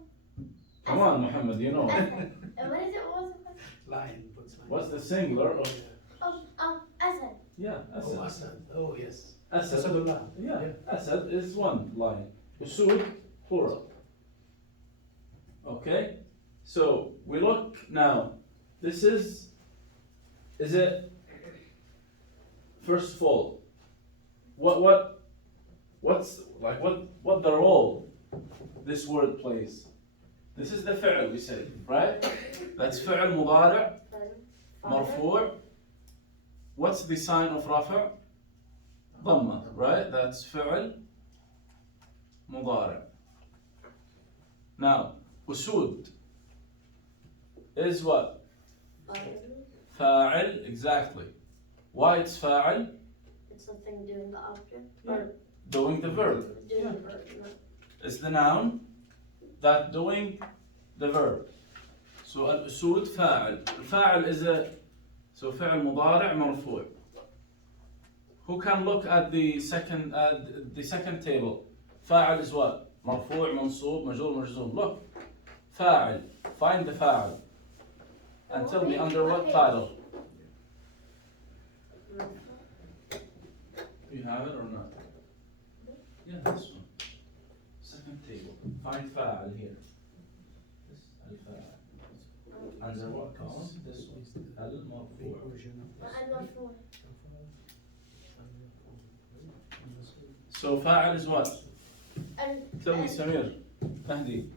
Come on, Muhammad, you know. And what is it? What was it? What's the singular of? Asad. Yeah, Oh, Asad. Asad. Oh, yes. Asad. Asadullah. Yeah, Asad is one line. Usud, plural. Okay, so we look now. This is it? First of all, what's like what the role this word plays? This is the فعل we say, right? That's فعل مضارع مرفوع. What's the sign of رفع? ضمة, right? That's فعل مضارع. Now, أسود is what? فاعل, exactly. Why it's فاعل? It's something doing the object. Yeah. Or Doing the verb. doing Yeah. the verb. No. It's the noun that doing the verb. So الأسود فاعل. الفاعل is a so فعل مضارع مرفوع. Who can look at the second table? فاعل is what? مرفوع منصوب مجرور مجزوم. Look. فاعل. Find the فاعل. And tell me under what title? You have it or not? Yeah, this one. Second table. Find فاعل here. This الفاعل. Under what column? This one. المرفوع. المرفوع. So فاعل is what? Tell me سمير. مهدي.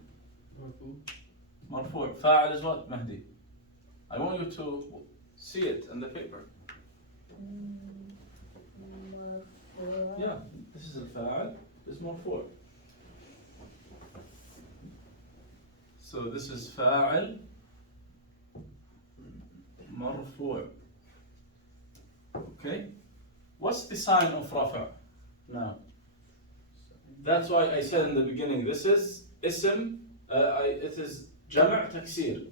مرفوع. فاعل is what? مهدي. I want you to see it in the paper. Yeah, this is الفاعل. This is مرفوع. So this is فاعل مرفوع. Okay? What's the sign of رفع? Now. That's why I said in the beginning, this is اسم, it is جمع تكسير.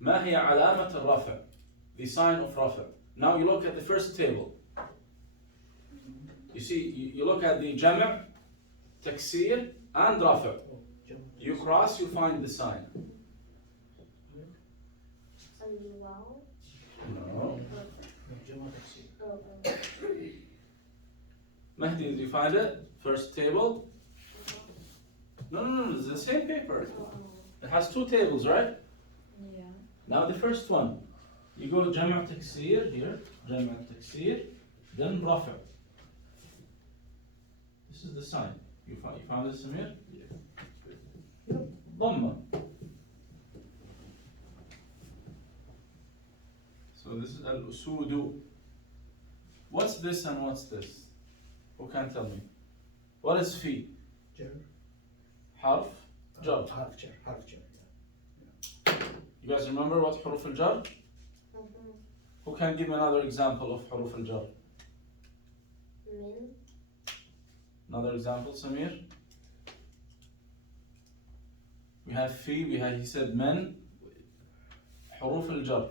ما هي علامة الرفع? The sign of رفع. Now you look at the first table. You see, you look at the جمع, تكسير, and رفع. You cross, you find the sign. Wow. No. جمع تكسير. Mahdi, did you find it? First table? No, it's the same paper. It has two tables, right? Yeah. Now the first one. You go جمع تكسير here, جمع تكسير, then رفع. This is the sign. You found it, Samir? Yeah. ضمة. So this is الأسود. What's this and what's this? Who can tell me? What is في? جر. حرف جر. حرف جر. حرف جر. You guys remember what حروف الجر? Mm-hmm. Who can give me another example of حروف الجر? Min. Another example, Samir? We have في, he said من. حروف الجر.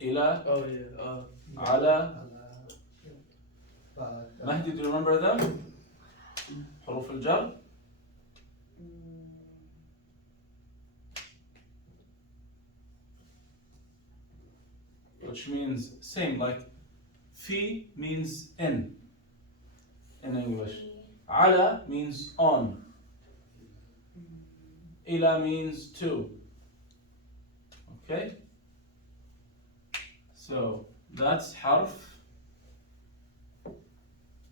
إلى. Oh yeah. على. على. Mahdi, do you remember them? حروف الجر. Which means same, like في means in English. على means on. إلى means to. Okay? So that's حرف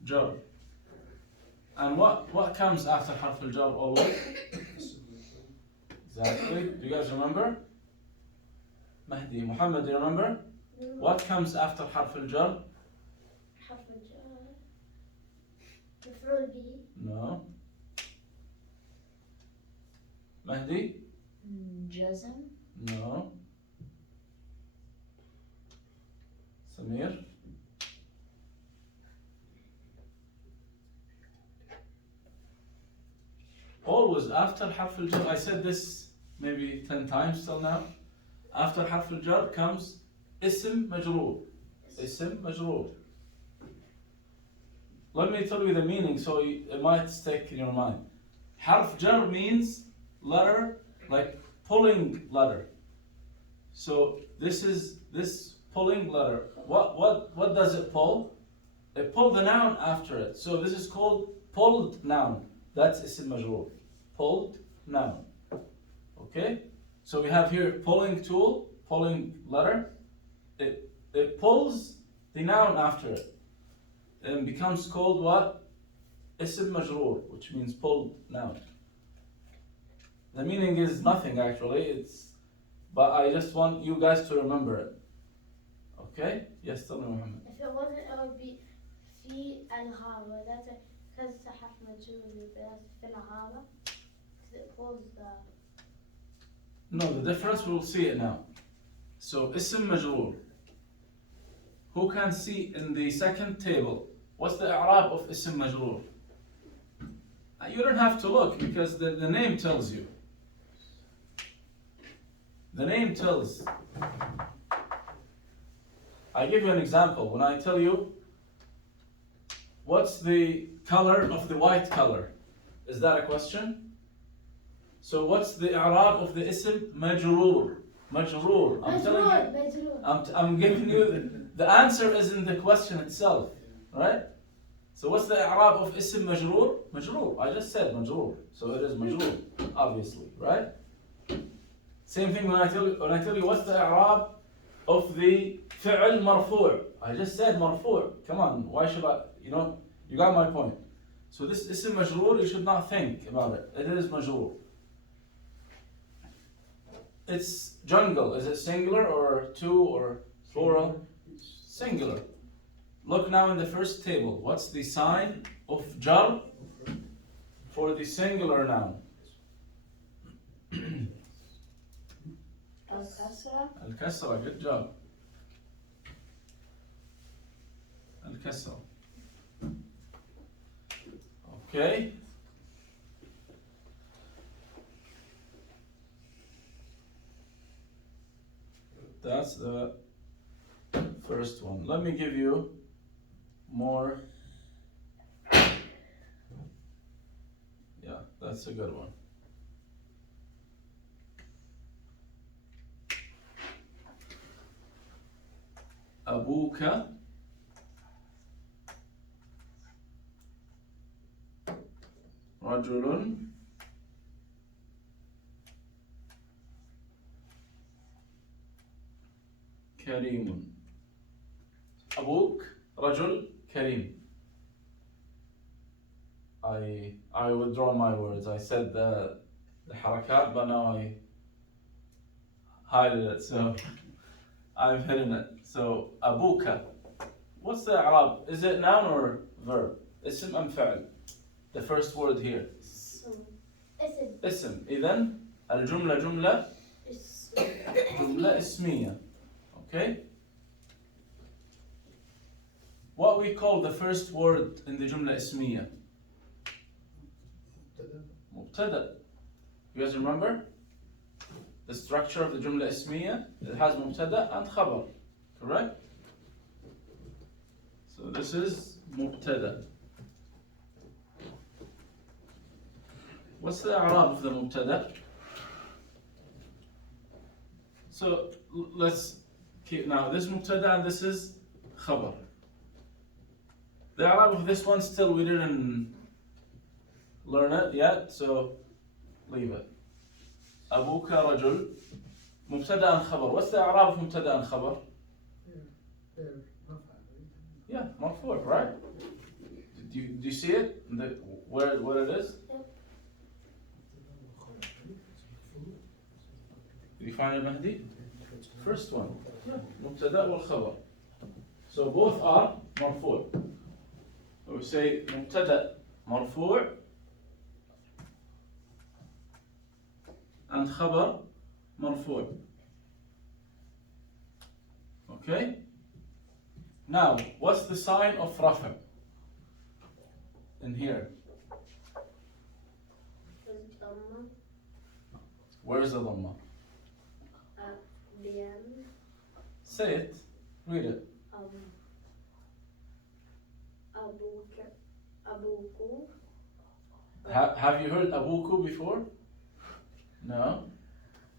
جر. And what comes after حرف الجر always? Exactly. Do you guys remember? Mahdi, Muhammad, do you remember? What comes after حرف الجر? حرف الجر. مفعول به. No. Mahdi? جزم. No. Samir? Always after حرف الجر, I said this maybe 10 times till now. After حرف الجر comes اسم مجرور. اسم مجرور. Let me tell you the meaning so it might stick in your mind. حرف جر means letter, like pulling letter. So this is this pulling letter. What does it pull? It pull the noun after it. So this is called pulled noun. That's اسم مجرور. Pulled noun. Okay? So we have here pulling tool, pulling letter. It pulls the noun after it. And becomes called what? اسم مجرور, which means pulled noun. The meaning is nothing actually, but I just want you guys to remember it. Okay? Yes, tell me, Muhammad. If it wasn't, it would be في الغابة. That's a because it's a half majority, but that's في الغابة. Because it pulls the. No, the difference, we'll see it now. So, اسم مجرور. Who can see in the second table, what's the i'rab of اسم مجرور? You don't have to look because the name tells you. The name tells. I give you an example. When I tell you, what's the color of the white color? Is that a question? So what's the i'rab of the ism majroor? Majroor. I'm telling you. I'm giving you the answer is in the question itself, right? So what's the i'rab of ism majroor? Majroor. I just said majroor, so it is majroor, obviously, right? Same thing when I tell you what's the i'rab of the fi'l marfu'. I just said marfu'. Come on, why should I? You got my point. So this ism majroor, you should not think about it. It is majroor. It's jungle. Is it singular or two or plural? Singular. Look now in the first table. What's the sign of jar for the singular noun? الكسرة. Al-kasra, good job. Al-kasra. Okay. That's the first one. Let me give you more. Yeah, that's a good one. أبوك رجل كريم. أبوك رجل كريم. I withdraw my words. I said the harakat, but now I hided it, so I've hidden it. So أبوك. What's the i'rab? Is it noun or verb? اسم أم فعل? The first word here. اسم. اسم. إذن الجملة جملة جملة اسمية. Okay? What we call the first word in the جملة اسمية? مبتدأ. You guys remember? The structure of the جملة اسمية, it has مبتدأ and خبر. Correct? So this is مبتدأ. What's the i'rab of the مبتدأ? So let's keep now. This مبتدأ and this is خبر. The i'rab of this one still we didn't learn it yet, so leave it. أبوك رجل مبتدأ خبر. What's the i'rab of مبتدأ خبر? Yeah, مرفوع, right? Do you see it? Where it is? Did you find it, Mahdi? First one. Yeah, مبتدأ والخبر. So both are مرفوع. We say مبتدأ مرفوع and خبر مرفوع. Okay? Now, what's the sign of رفع in here? Where's the dhamma? The end. Say it. Read it. Abuku. Have you heard abuku before? No.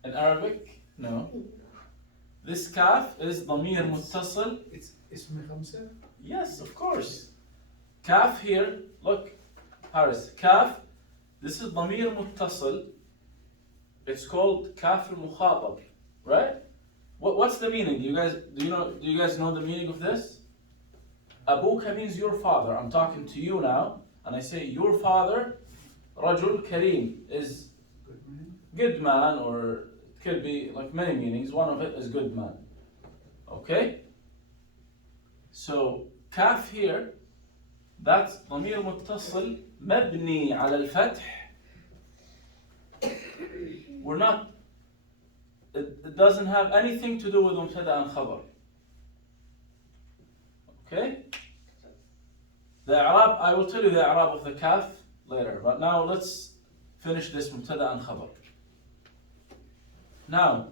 In Arabic? No. This kaf is ضمير متصل. It's اسم خمسة. Yes, of course. Kaf here, look, Haris, kaf, this is ضمير متصل. It's called kaf al-mukhatab, right? What's the meaning? Do you guys know the meaning of this? Abuka means your father. I'm talking to you now, and I say your father, Rajul Kareem, is Good man. good man, or it could be like many meanings. One of it is good man. Okay? So kaf here, that's ضمير متصل مبني على الفتح. We're not, it doesn't have anything to do with مبتدأ and خبر. Okay? The i'rab, I will tell you the i'rab of the kaf later, but now let's finish this مبتدأ and خبر. Now,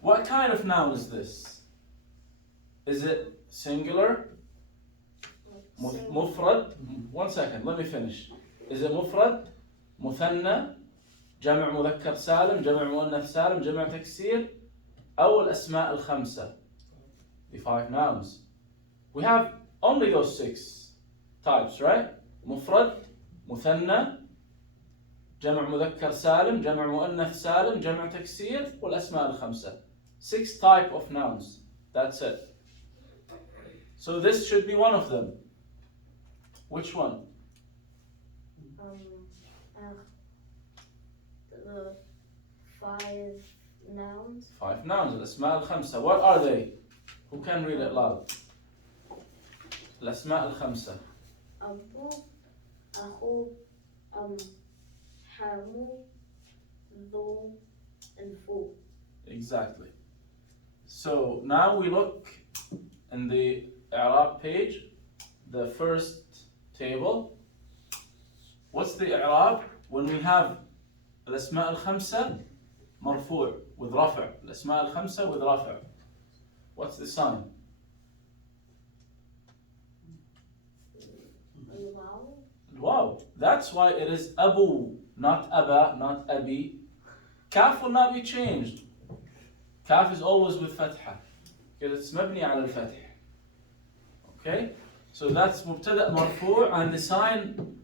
what kind of noun is this? Is it singular? مفرد? One second, let me finish. Is it مفرد? مثنى? جمع مذكر سالم؟ جمع مؤنث سالم؟ جمع تكسير؟ أو الأسماء الخمسة? The 5 nouns. We have only those 6 types, right? مفرد, مثنى, جمع مذكر سالم, جمع مؤنث سالم, جمع تكسير, والأسماء الخمسة. 6 type of nouns. That's it. So this should be one of them. Which one? The 5 nouns. 5 nouns. الأسماء الخمسة. What are they? Who can read it loud? الأسماء الخمسة. أبو, أخو, حمو, ذو, and فو. Exactly. So now we look in the i'rab page, the first table. What's the i'rab when we have الأسماء الخمسة مرفوع with رفع? الأسماء الخمسة with رفع. What's the sign? Wow. That's why it is Abu, not Aba, not Abi. Kaf will not be changed. Kaf is always with Fatha, because it's مبني على الفتح. Okay? So that's مبتدأ مرفوع, and the sign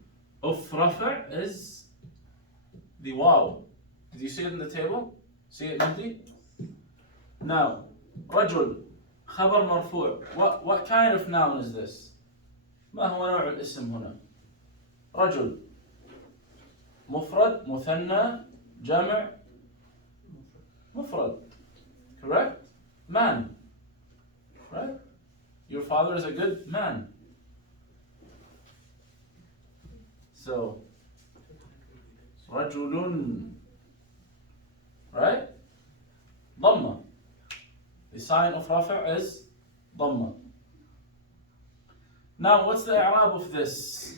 of رفع is the واو. Did you see it in the table? See it, Mahdi? Now, رجل, خبر مرفوع. What kind of noun is this? ما هو نوع الاسم هنا؟ رجل, مفرد, مثنى, جمع, مفرد. Correct? Man. Right? Your father is a good man. So, رجل. Right? ضمة. The sign of رفع is ضمة. Now, what's the i'rab of this?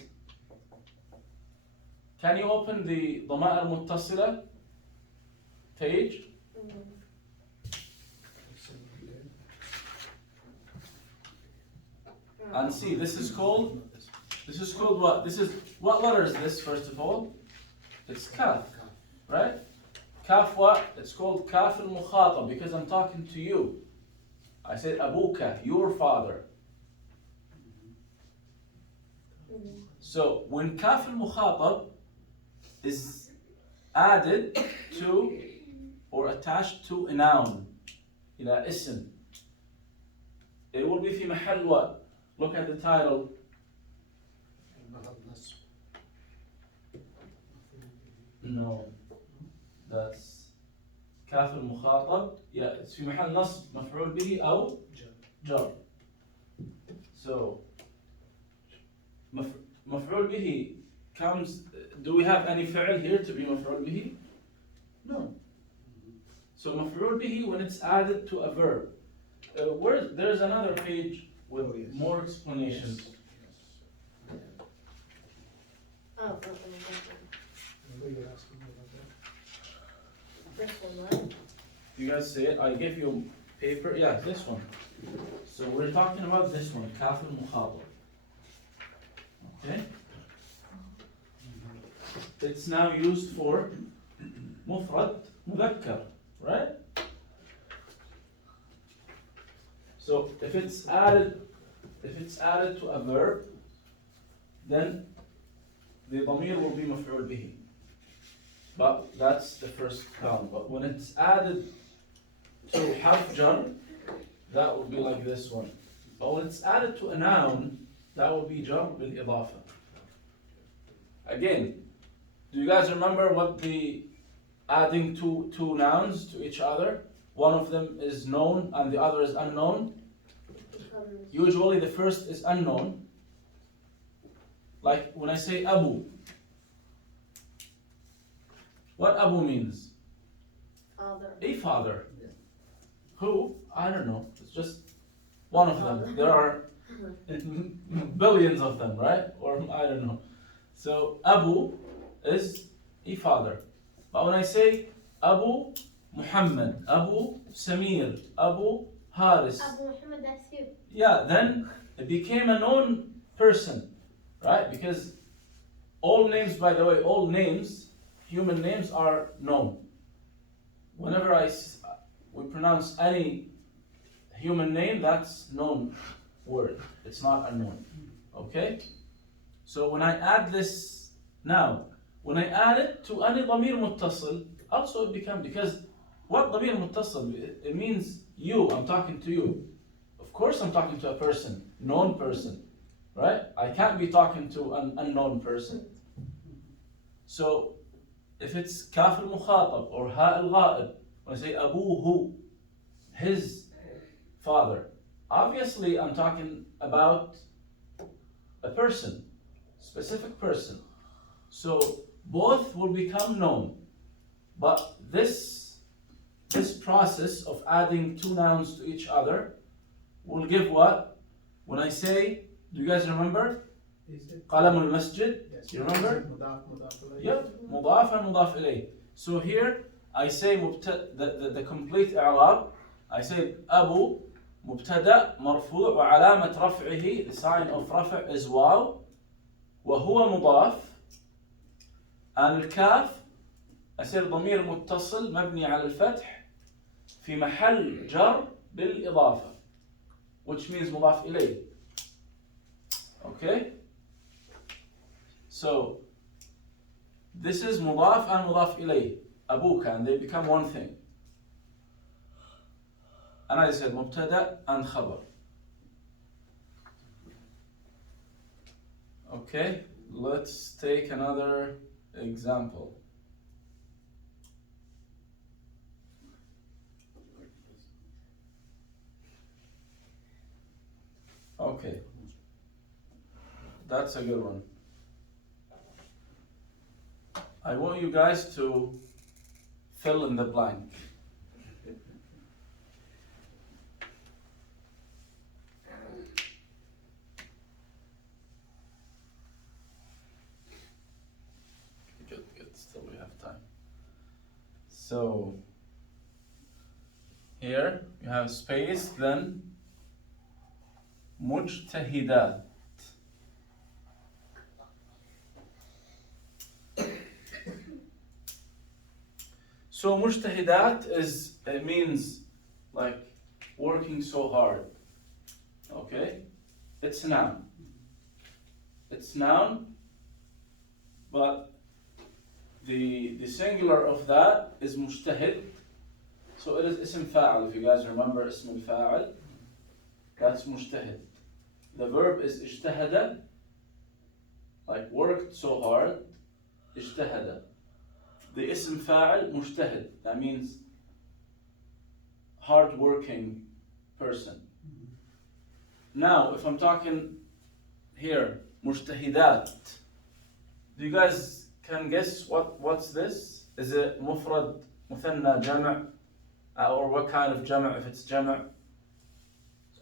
Can you open the ضمائر المتصلة page? And see, this is called what? What letter is this, first of all? It's kaf, right? Kaf what? It's called kaf al-mukhatab, because I'm talking to you. I said abuka, your father. So when kaf al-mukhatab is added to or attached to a noun, إلى اسم, it will be في محل what? Look at the title. No, that's كاف المخاطب. Yeah, it's في محل نصب مفعول به أو جر. So مفعول به comes. Do we have any فعل here to be مفعول به? No. So مفعول به when it's added to a verb. There's another page with more explanations. Oh, You're asking me about that. this one, right? You guys see it? I gave you paper. Yeah, this one. So we're talking about this one, كاف المخاطب. Okay? It's now used for مفرد مذكر, right? So if it's added to a verb, then the ضمير will be مفعول به. But that's the first count. But when it's added to حرف jar, that will be like this one. But when it's added to a noun, that will be jar بالإضافة. Again, do you guys remember what the adding two nouns to each other? One of them is known and the other is unknown. Becomes Usually the first is unknown. Like when I say Abu. What Abu means? father. A father. Yeah. Who? I don't know. It's just one of them. There are billions of them, right? Or I don't know. So Abu is a father. But when I say Abu Muhammad, Abu Samir, Abu Haris, Abu Muhammad, that's you. yeah, then it became a known person, right? Because all names, by the way, all names, human names are known. Whenever we pronounce any human name, that's known word. It's not unknown. Okay? So when I add this now, when I add it to any ضمير متصل, also it becomes, because what ضمير متصل? It means you, I'm talking to you. Of course I'm talking to a person, known person, right? I can't be talking to an unknown person. So if it's كاف المخاطب or هاء الغائب, when I say أبوه, his father, obviously I'm talking about a person, specific person. So both will become known. But this process of adding two nouns to each other will give what? When I say, do you guys remember? Is it? قلم المسجد. Yes. You remember? Is it مضاف إليه? Yep, مضاف and مضاف إليه. So here I say the complete إعراب. I say أبو مبتدأ مرفوع وعلامة رفعه, the sign of رفع is واو وهو مضاف, and الكاف أصير ضمير متصل مبني على الفتح في محل جر بالإضافة, which means مضاف إليه. Okay? So this is مضاف and مضاف إليه, أبوك, and they become one thing. And I said مبتدأ and خبر. Okay, let's take another example. Okay, that's a good one. I want you guys to fill in the blank. Good, still we have time. So, here you have space, then مجتهدات. So مجتهدات it means like working so hard. Okay? It's a noun. It's noun, but the singular of that is مجتهد. So it is اسم فاعل. If you guys remember اسم الفاعل, that's مجتهد. The verb is اجتهد, like worked so hard. اجتهد. The اسم فاعل مجتهد. That means hard-working person. Now, if I'm talking here, مجتهدات, do you guys can guess what's this? Is it مفرد, مثنى, جمع, or what kind of جمع if it's جمع?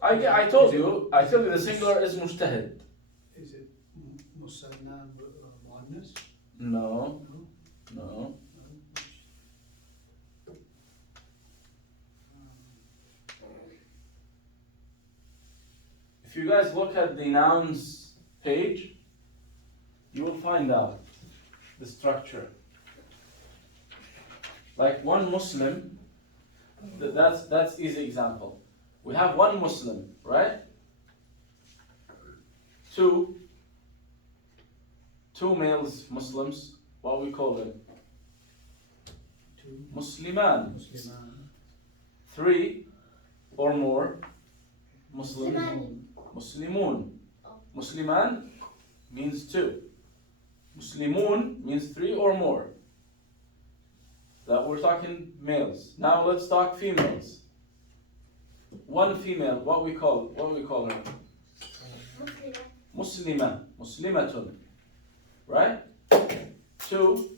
I told you the singular is مجتهد. Is it مثنى مؤنث? No. No. No. If you guys look at the nouns page, you will find out the structure. Like one Muslim, that's easy example. We have one Muslim, right? Two males, Muslims, what we call them? Two Musliman. Musliman. Three or more, Muslim. Muslimani. Muslimun. Oh. Musliman means two. Muslimun means three or more. That we're talking males. Now let's talk females. One female, what we call her? Muslima. Muslimatun. Right? Two,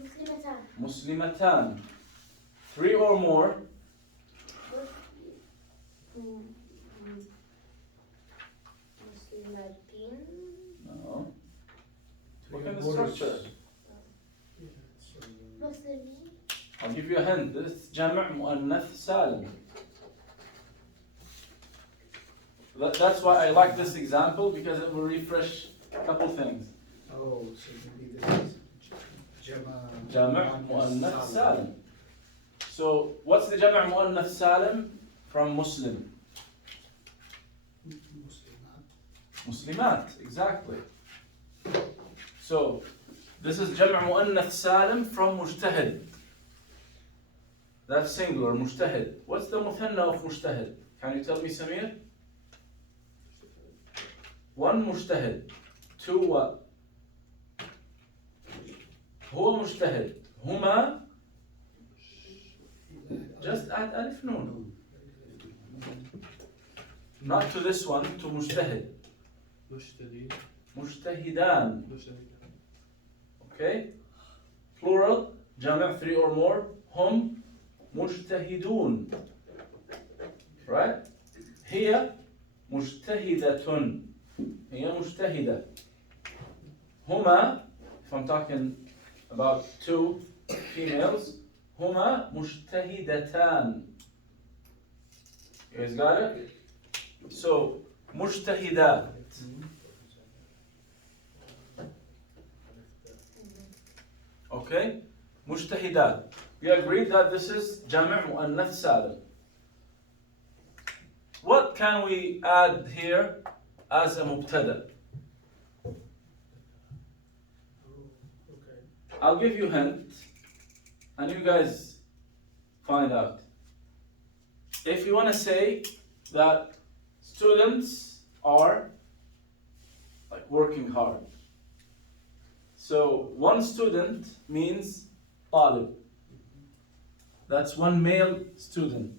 Muslimatan. Muslimatan. Three or more, Muslimatin. no. Three Look at the more is- structure. Yeah, so, Muslimi. I'll give you a hint. This is جمع مؤنث سالم. That's why I like this example because it will refresh a couple things. oh, so maybe this is Jama. جمع مؤنث سالم. So what's the جمع مؤنث سالم from Muslim? Muslimat. Muslimat, exactly. So this is جمع مؤنث سالم from مجتهد. That's singular, مجتهد. What's the مثنى of مجتهد? Can you tell me, Samir? One مجتهد. Two what? هو مجتهد. هما. Just add ألف نون. Not to this one, to مجتهد. مجتهدين. مجتهدان. مجتهدين. Okay? Plural, جمع, three or more. هم مجتهدون. Right? هي مجتهدة. هي مجتهدة. هما, if I'm talking about two females, هما مجتهدتان. You guys got it? So, مجتهدات. Okay? مجتهدات. We agreed that this is جمع مؤنث سالم. What can we add here as a مبتدأ? Oh, okay. I'll give you a hint and you guys find out. If you want to say that students are like working hard. So one student means طالب. That's one male student.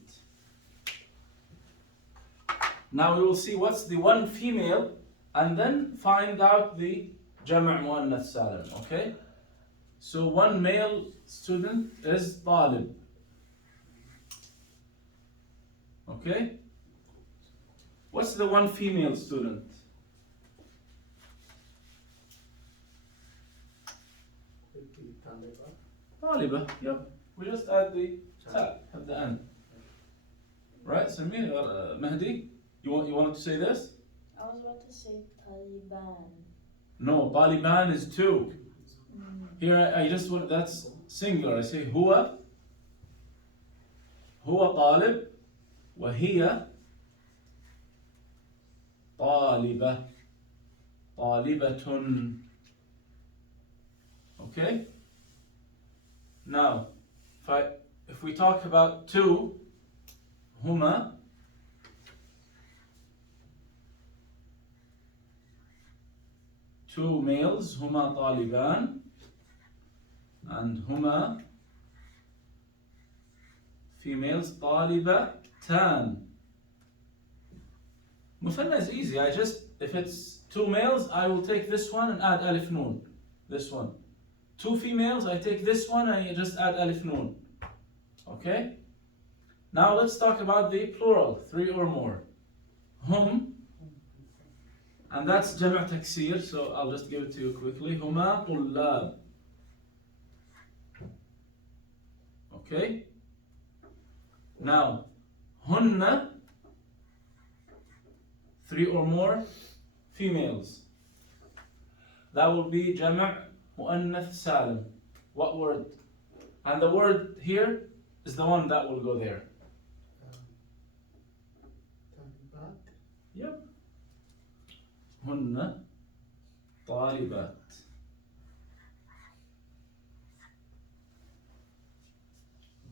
Now we will see what's the one female and then find out the جمع مؤنث سالم, okay? So one male student is طالب. Okay? What's the one female student? Would be Taliba. طالبة, yep. We just add the ta at the end. Right, Samir, Mahdi? You wanted to say this? I was about to say Taliban. No, Taliban is two. Here I just want, that's singular. I say هو طالب وهي طالبة. طالبة. Okay? Now, if we talk about two, هما two males, هما طالبان, and هما females, طالبتان. مثنى is easy. If it's two males, I will take this one and add alif noon. This one. Two females, I take this one and I just add alif noon. Okay? Now let's talk about the plural, three or more. Hum, and that's جمع تكسير, so I'll just give it to you quickly. هما طلاب. Okay? Now, هن, three or more females. That will be جمع مؤنث سالم. What word? And the word here is the one that will go there. Yep. هن طالبات.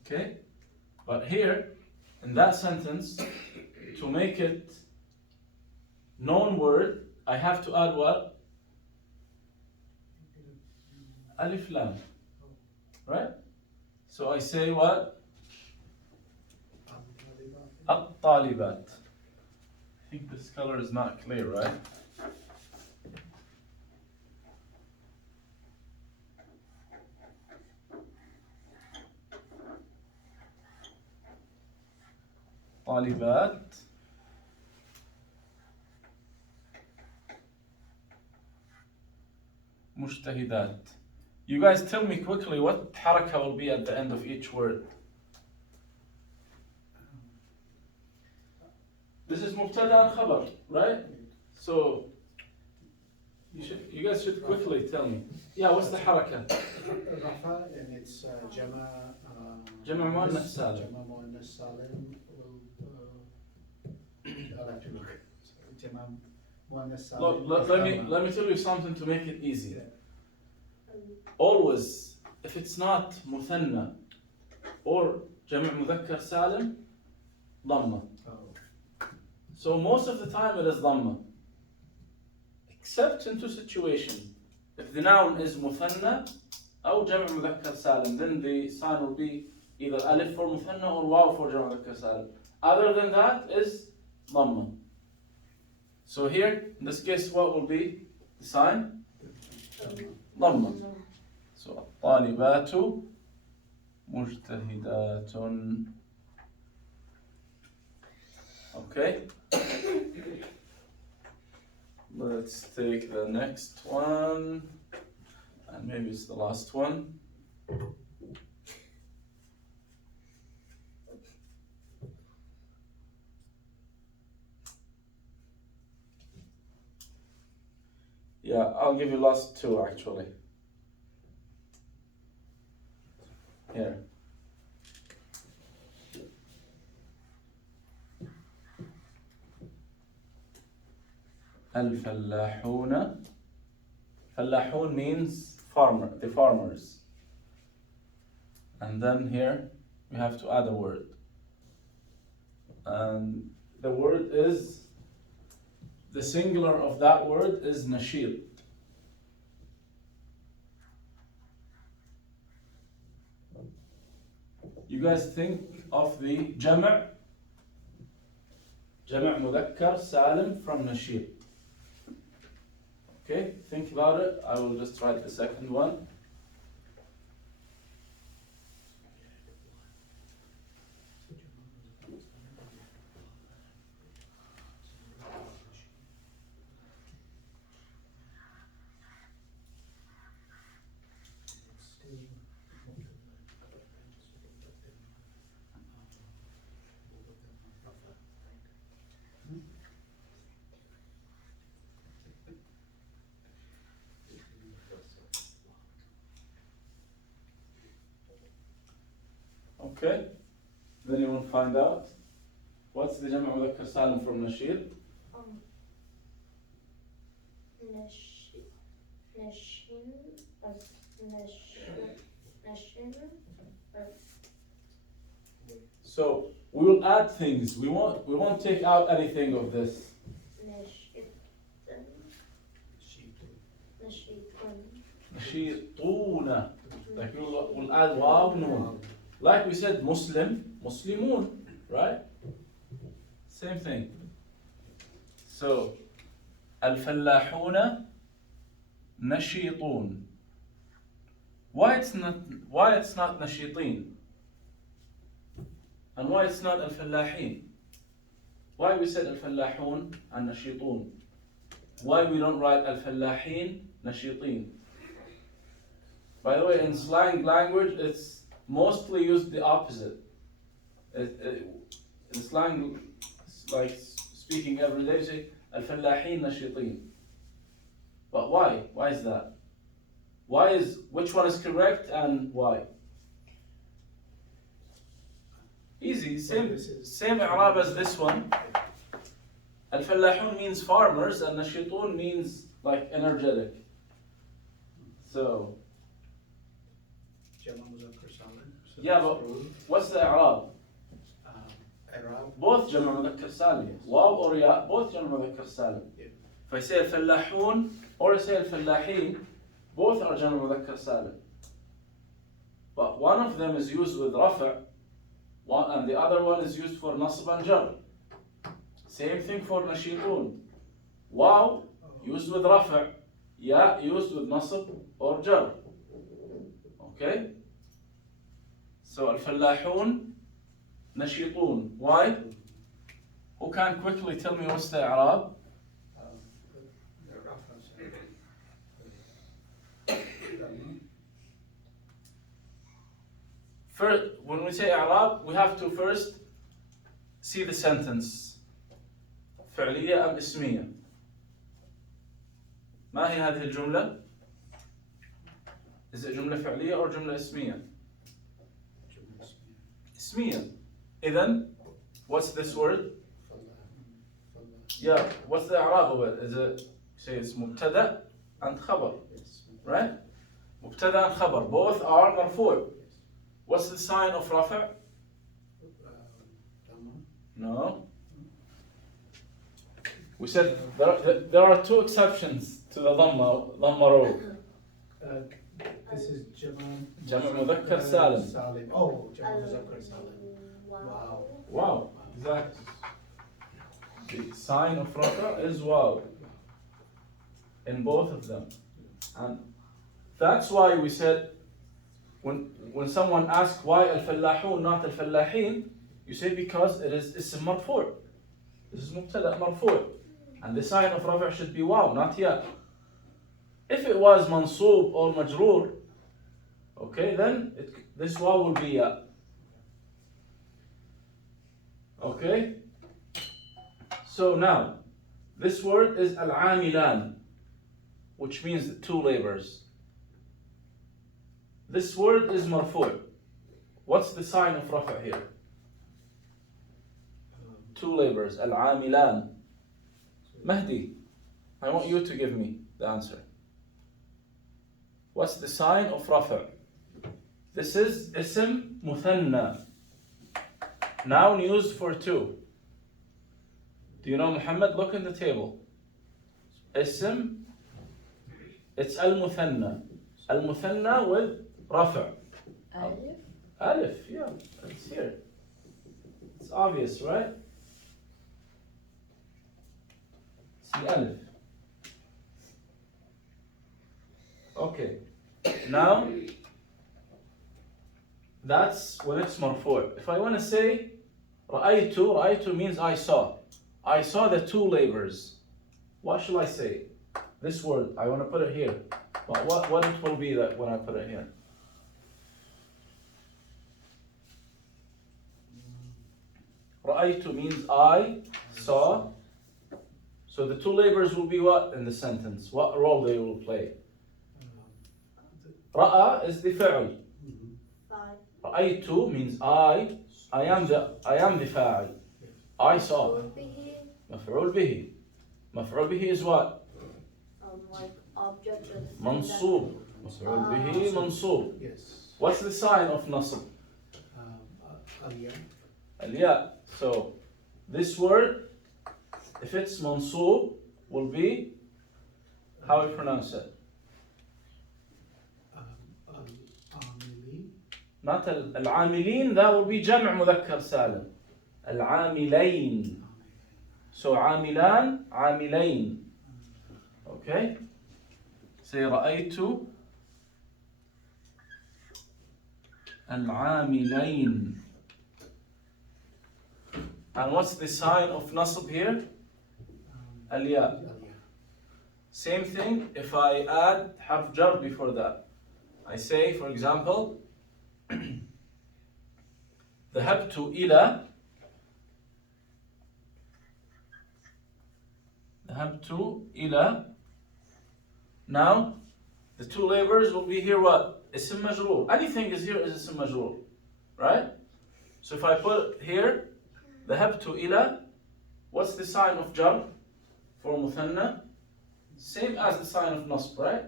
Okay? But here, in that sentence, to make it known word, I have to add what? Alif lam. Right? So I say what? الطالبات. I think this color is not clear, right? طالبات مجتهدات. You guys tell me quickly what حركة will be at the end of each word. This is مبتدأ and خبر, right? So you guys should quickly tell me. Yeah, what's the حركة? رفع and it's جمع جمع مؤنث سالم. جمع مؤنث سالم. I'll have to look. جمع مؤنث سالم. Look, let me tell you something to make it easy. Always, if it's not مثنى or جمع مذكر سالم, ضمة. Oh. So most of the time it is ضمة. Except in two situations. If the noun is مثنى أو جمع مذكر سالم, then the sign will be either ألف for مثنى or واو for جمع مذكر سالم. Other than that is ضمة. So here, in this case, what will be the sign? ضمة. So الطالبات مجتهدات. Okay. Let's take the next one, and maybe it's the last one. Yeah, I'll give you last two actually. Here. الفلاحون. فلاحون means farmer, the farmers. And then here we have to add a word. And the word is, the singular of that word is نشيط. You guys think of the جمع مذكر سالم from نشيط. Okay, think about it. I will just write the second one. Okay, then you will find out what's the جمع مذكر سالم from نشيط. So we will add things. We won't take out anything of this. نشيطون. Like we'll add واو نون. Like we said, Muslim, Muslimun, right? Same thing. So, الفلاحون نشيطون. Why it's not نشيطين? And why it's not الفلاحين? Why we said الفلاحون and نشيطون? Why we don't write الفلاحين نشيطين? By the way, in slang language, it's mostly used the opposite. In slang, like speaking every day, you say الفلاحين نشيطين. But why? Why is that? Which one is correct and why? Easy, same i'rab as this one. الفلاحون means farmers and نشيطون means like energetic. So, جمع مذكر سالم. So Yeah, that's but- rule. what's the إعراب? إعراب. Both جمع مذكر سالم. واو or ياء, both جمع مذكر سالم. Yeah. If I say الفلاحون or I say الفلاحين, both are جمع مذكر سالم. But one of them is used with رفع, and the other one is used for نصب and جر. Same thing for نشيطون. واو used with رفع, ياء used with نصب or جر. Okay? So الفلاحون نشيطون. Why? Who can quickly tell me what's the إعراب? The reference. First, when we say إعراب, we have to first see the sentence. فعلية أم اسمية؟ ما هي هذه الجملة؟ Is it جملة فعلية أو جملة اسمية؟ جملة اسمية. اسمية. إذن, what's this word? فلاح. Yeah, what's the إعراب of it? Is it, say it's مبتدأ and خبر, Yes. right? مبتدأ and خبر, both are مرفوع. What's the sign of رفع? تمام. No. We said there are two exceptions to the ضمة rule. This is جمع. جمع مذكر سالم. سالم. Oh, جمع مذكر سالم. Wow. Wow, exactly. The sign of رفع is wow in both of them. And that's why we said when someone asks why الفلاحون not الفلاحين, you say because it is اسم مرفوع. This is مبتدأ مرفوع. And the sign of رفع should be wow, not ياء. If it was منصوب or مجرور, okay, then this wow will be ياء. Okay? So now, this word is العاملان, which means two labors. This word is مرفوع. What's the sign of رفع here? Two labors, العاملان. Mahdi, I want you to give me the answer. What's the sign of رفع? This is اسم مثنى. Noun used for two. Do you know Muhammad? Look in the table. اسم, it's المثنى. المثنى with رفع. ألف. Alif, yeah, it's here. It's obvious, right? It's the alif. Okay. Now, that's when it's مرفوع. If I want to say رأيت means I saw. I saw the two labors. What shall I say? This word, I want to put it here. What it will be that when I put it here? رأيت means I saw. So the two labors will be what in the sentence? What role they will play? رأى is the فعل. Five. رأيت means I am the فاعل. I saw. Would be مفعول به. مفعول به is what? like object of منصوب. مفعول به منصوب. Yes. What's the sign of نصب? الياء. الياء. So this word, if it's منصوب, will be how we pronounce it? العاملين. Not العاملين, that will be جمع مذكر سالم. العاملين. So عاملان, عاملين. Okay? Say رأيت العاملين. And what's the sign of نصب here? الياء. Same thing if I add حرف جر before that. I say, for example, ذهبت إلى Now, the two labors will be here what? اسم مجرور. Anything is here is اسم مجرور. Right? So if I put here ذهبت إلى what's the sign of jar for muthanna? Same as the sign of nasb, right?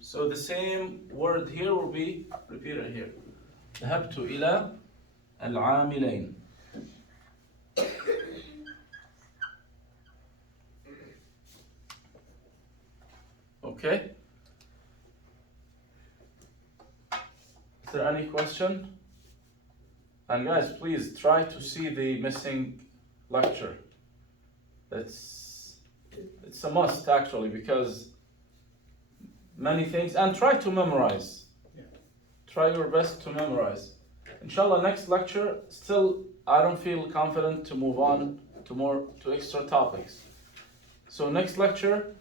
So the same word here will be repeated here. ذهبت إلى العاملين. Okay? Is there any question? And guys, please try to see the missing lecture. It's a must actually, because many things, and try to memorize. Try your best to memorize. Inshallah, next lecture, still I don't feel confident to move on to extra topics. So next lecture,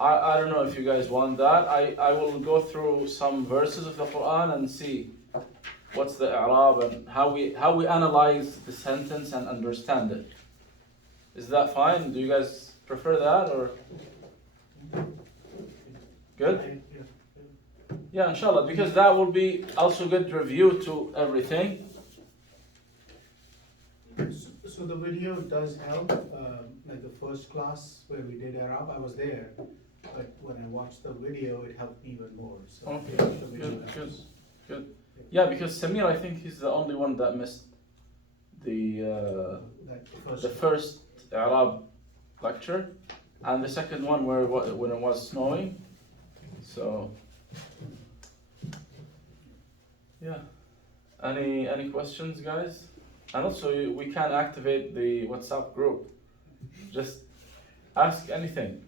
I don't know if you guys want that. I will go through some verses of the Quran and see what's the i'rab and how we analyze the sentence and understand it. Is that fine? Do you guys prefer that or? Good? Yeah, inshallah, because that will be also good review to everything. So the video does help, like the first class where we did Arab, I was there, but when I watched the video, it helped me even more. So Okay, the video good, helps. good. Yeah, because Samir, I think he's the only one that missed the first Arab lecture, and the second one when it was snowing. So, yeah. Any questions, guys? And also, we can activate the WhatsApp group. Just ask anything.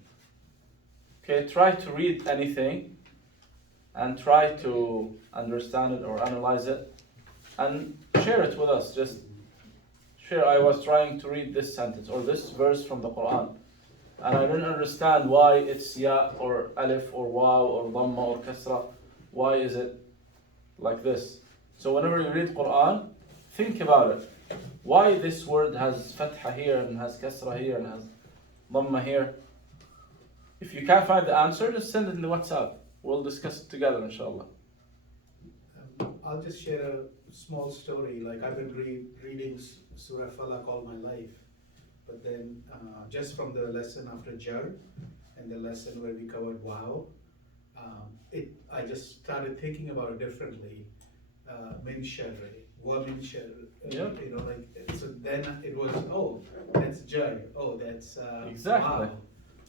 Okay, try to read anything and try to understand it or analyze it and share it with us. Just share, I was trying to read this sentence or this verse from the Quran and I didn't understand why it's ya or alif or waw or dhamma or kasra. Why is it like this? So whenever you read Quran, think about it. Why this word has fatha here and has kasra here and has dhamma here? If you can't find the answer, just send it in the WhatsApp. We'll discuss it together, inshallah. I'll just share a small story. Like I've been reading Surah Falaq all my life, but then just from the lesson after Jar and the lesson where we covered Wow, I just started thinking about it differently. Min sharri, wa min sharri. Yep. You know, like so. Then it was that's Jar. That's Exactly. Wow.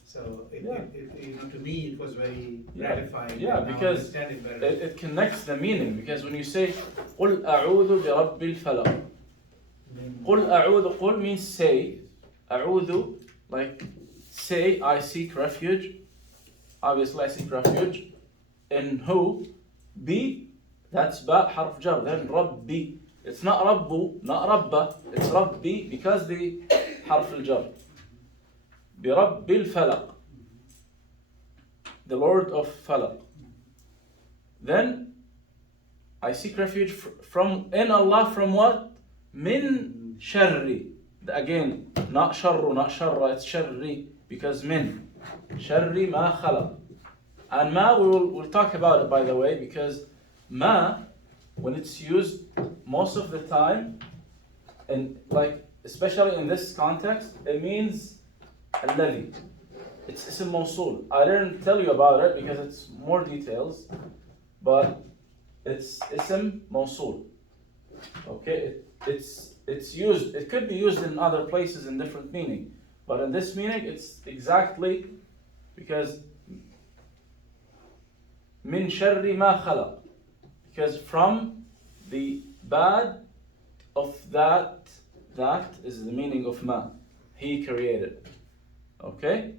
So it, to me it was very gratifying. Yeah, and now I because understand it better. it connects the meaning. Because when you say قُلْ أَعُوذُ بِرَبِّ الْفَلَقِ, قُلْ أَعُوذُ, قُل means say. أَعُوذُ, like say, I seek refuge. Obviously I seek refuge. In who? Bi, that's ba, harf jar. Then Rabbi. It's not Rabbu, not Rabba. It's Rabbi because the harf al-jar. برب الفلق, the Lord of Falaq. Then I seek refuge in Allah from what? Min sharri. Again, not sharru, not sharra, it's sharri because min. Sharri ma khalaq. And ma, we'll talk about it by the way, because ma, when it's used most of the time, and like especially in this context, it means الذي. It's ism mawsul. I didn't tell you about it because it's more details, but it's ism mawsul. Okay, it's used. It could be used in other places in different meaning, but in this meaning, it's exactly because min sharri ma khalaq, because from the bad of that is the meaning of ma. He created. Okay,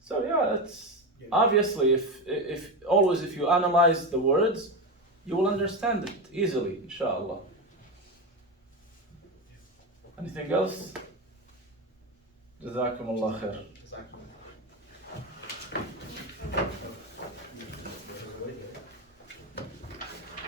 so yeah, that's obviously if always if you analyze the words, you will understand it easily, inshallah. Anything else? جزاكم الله خير.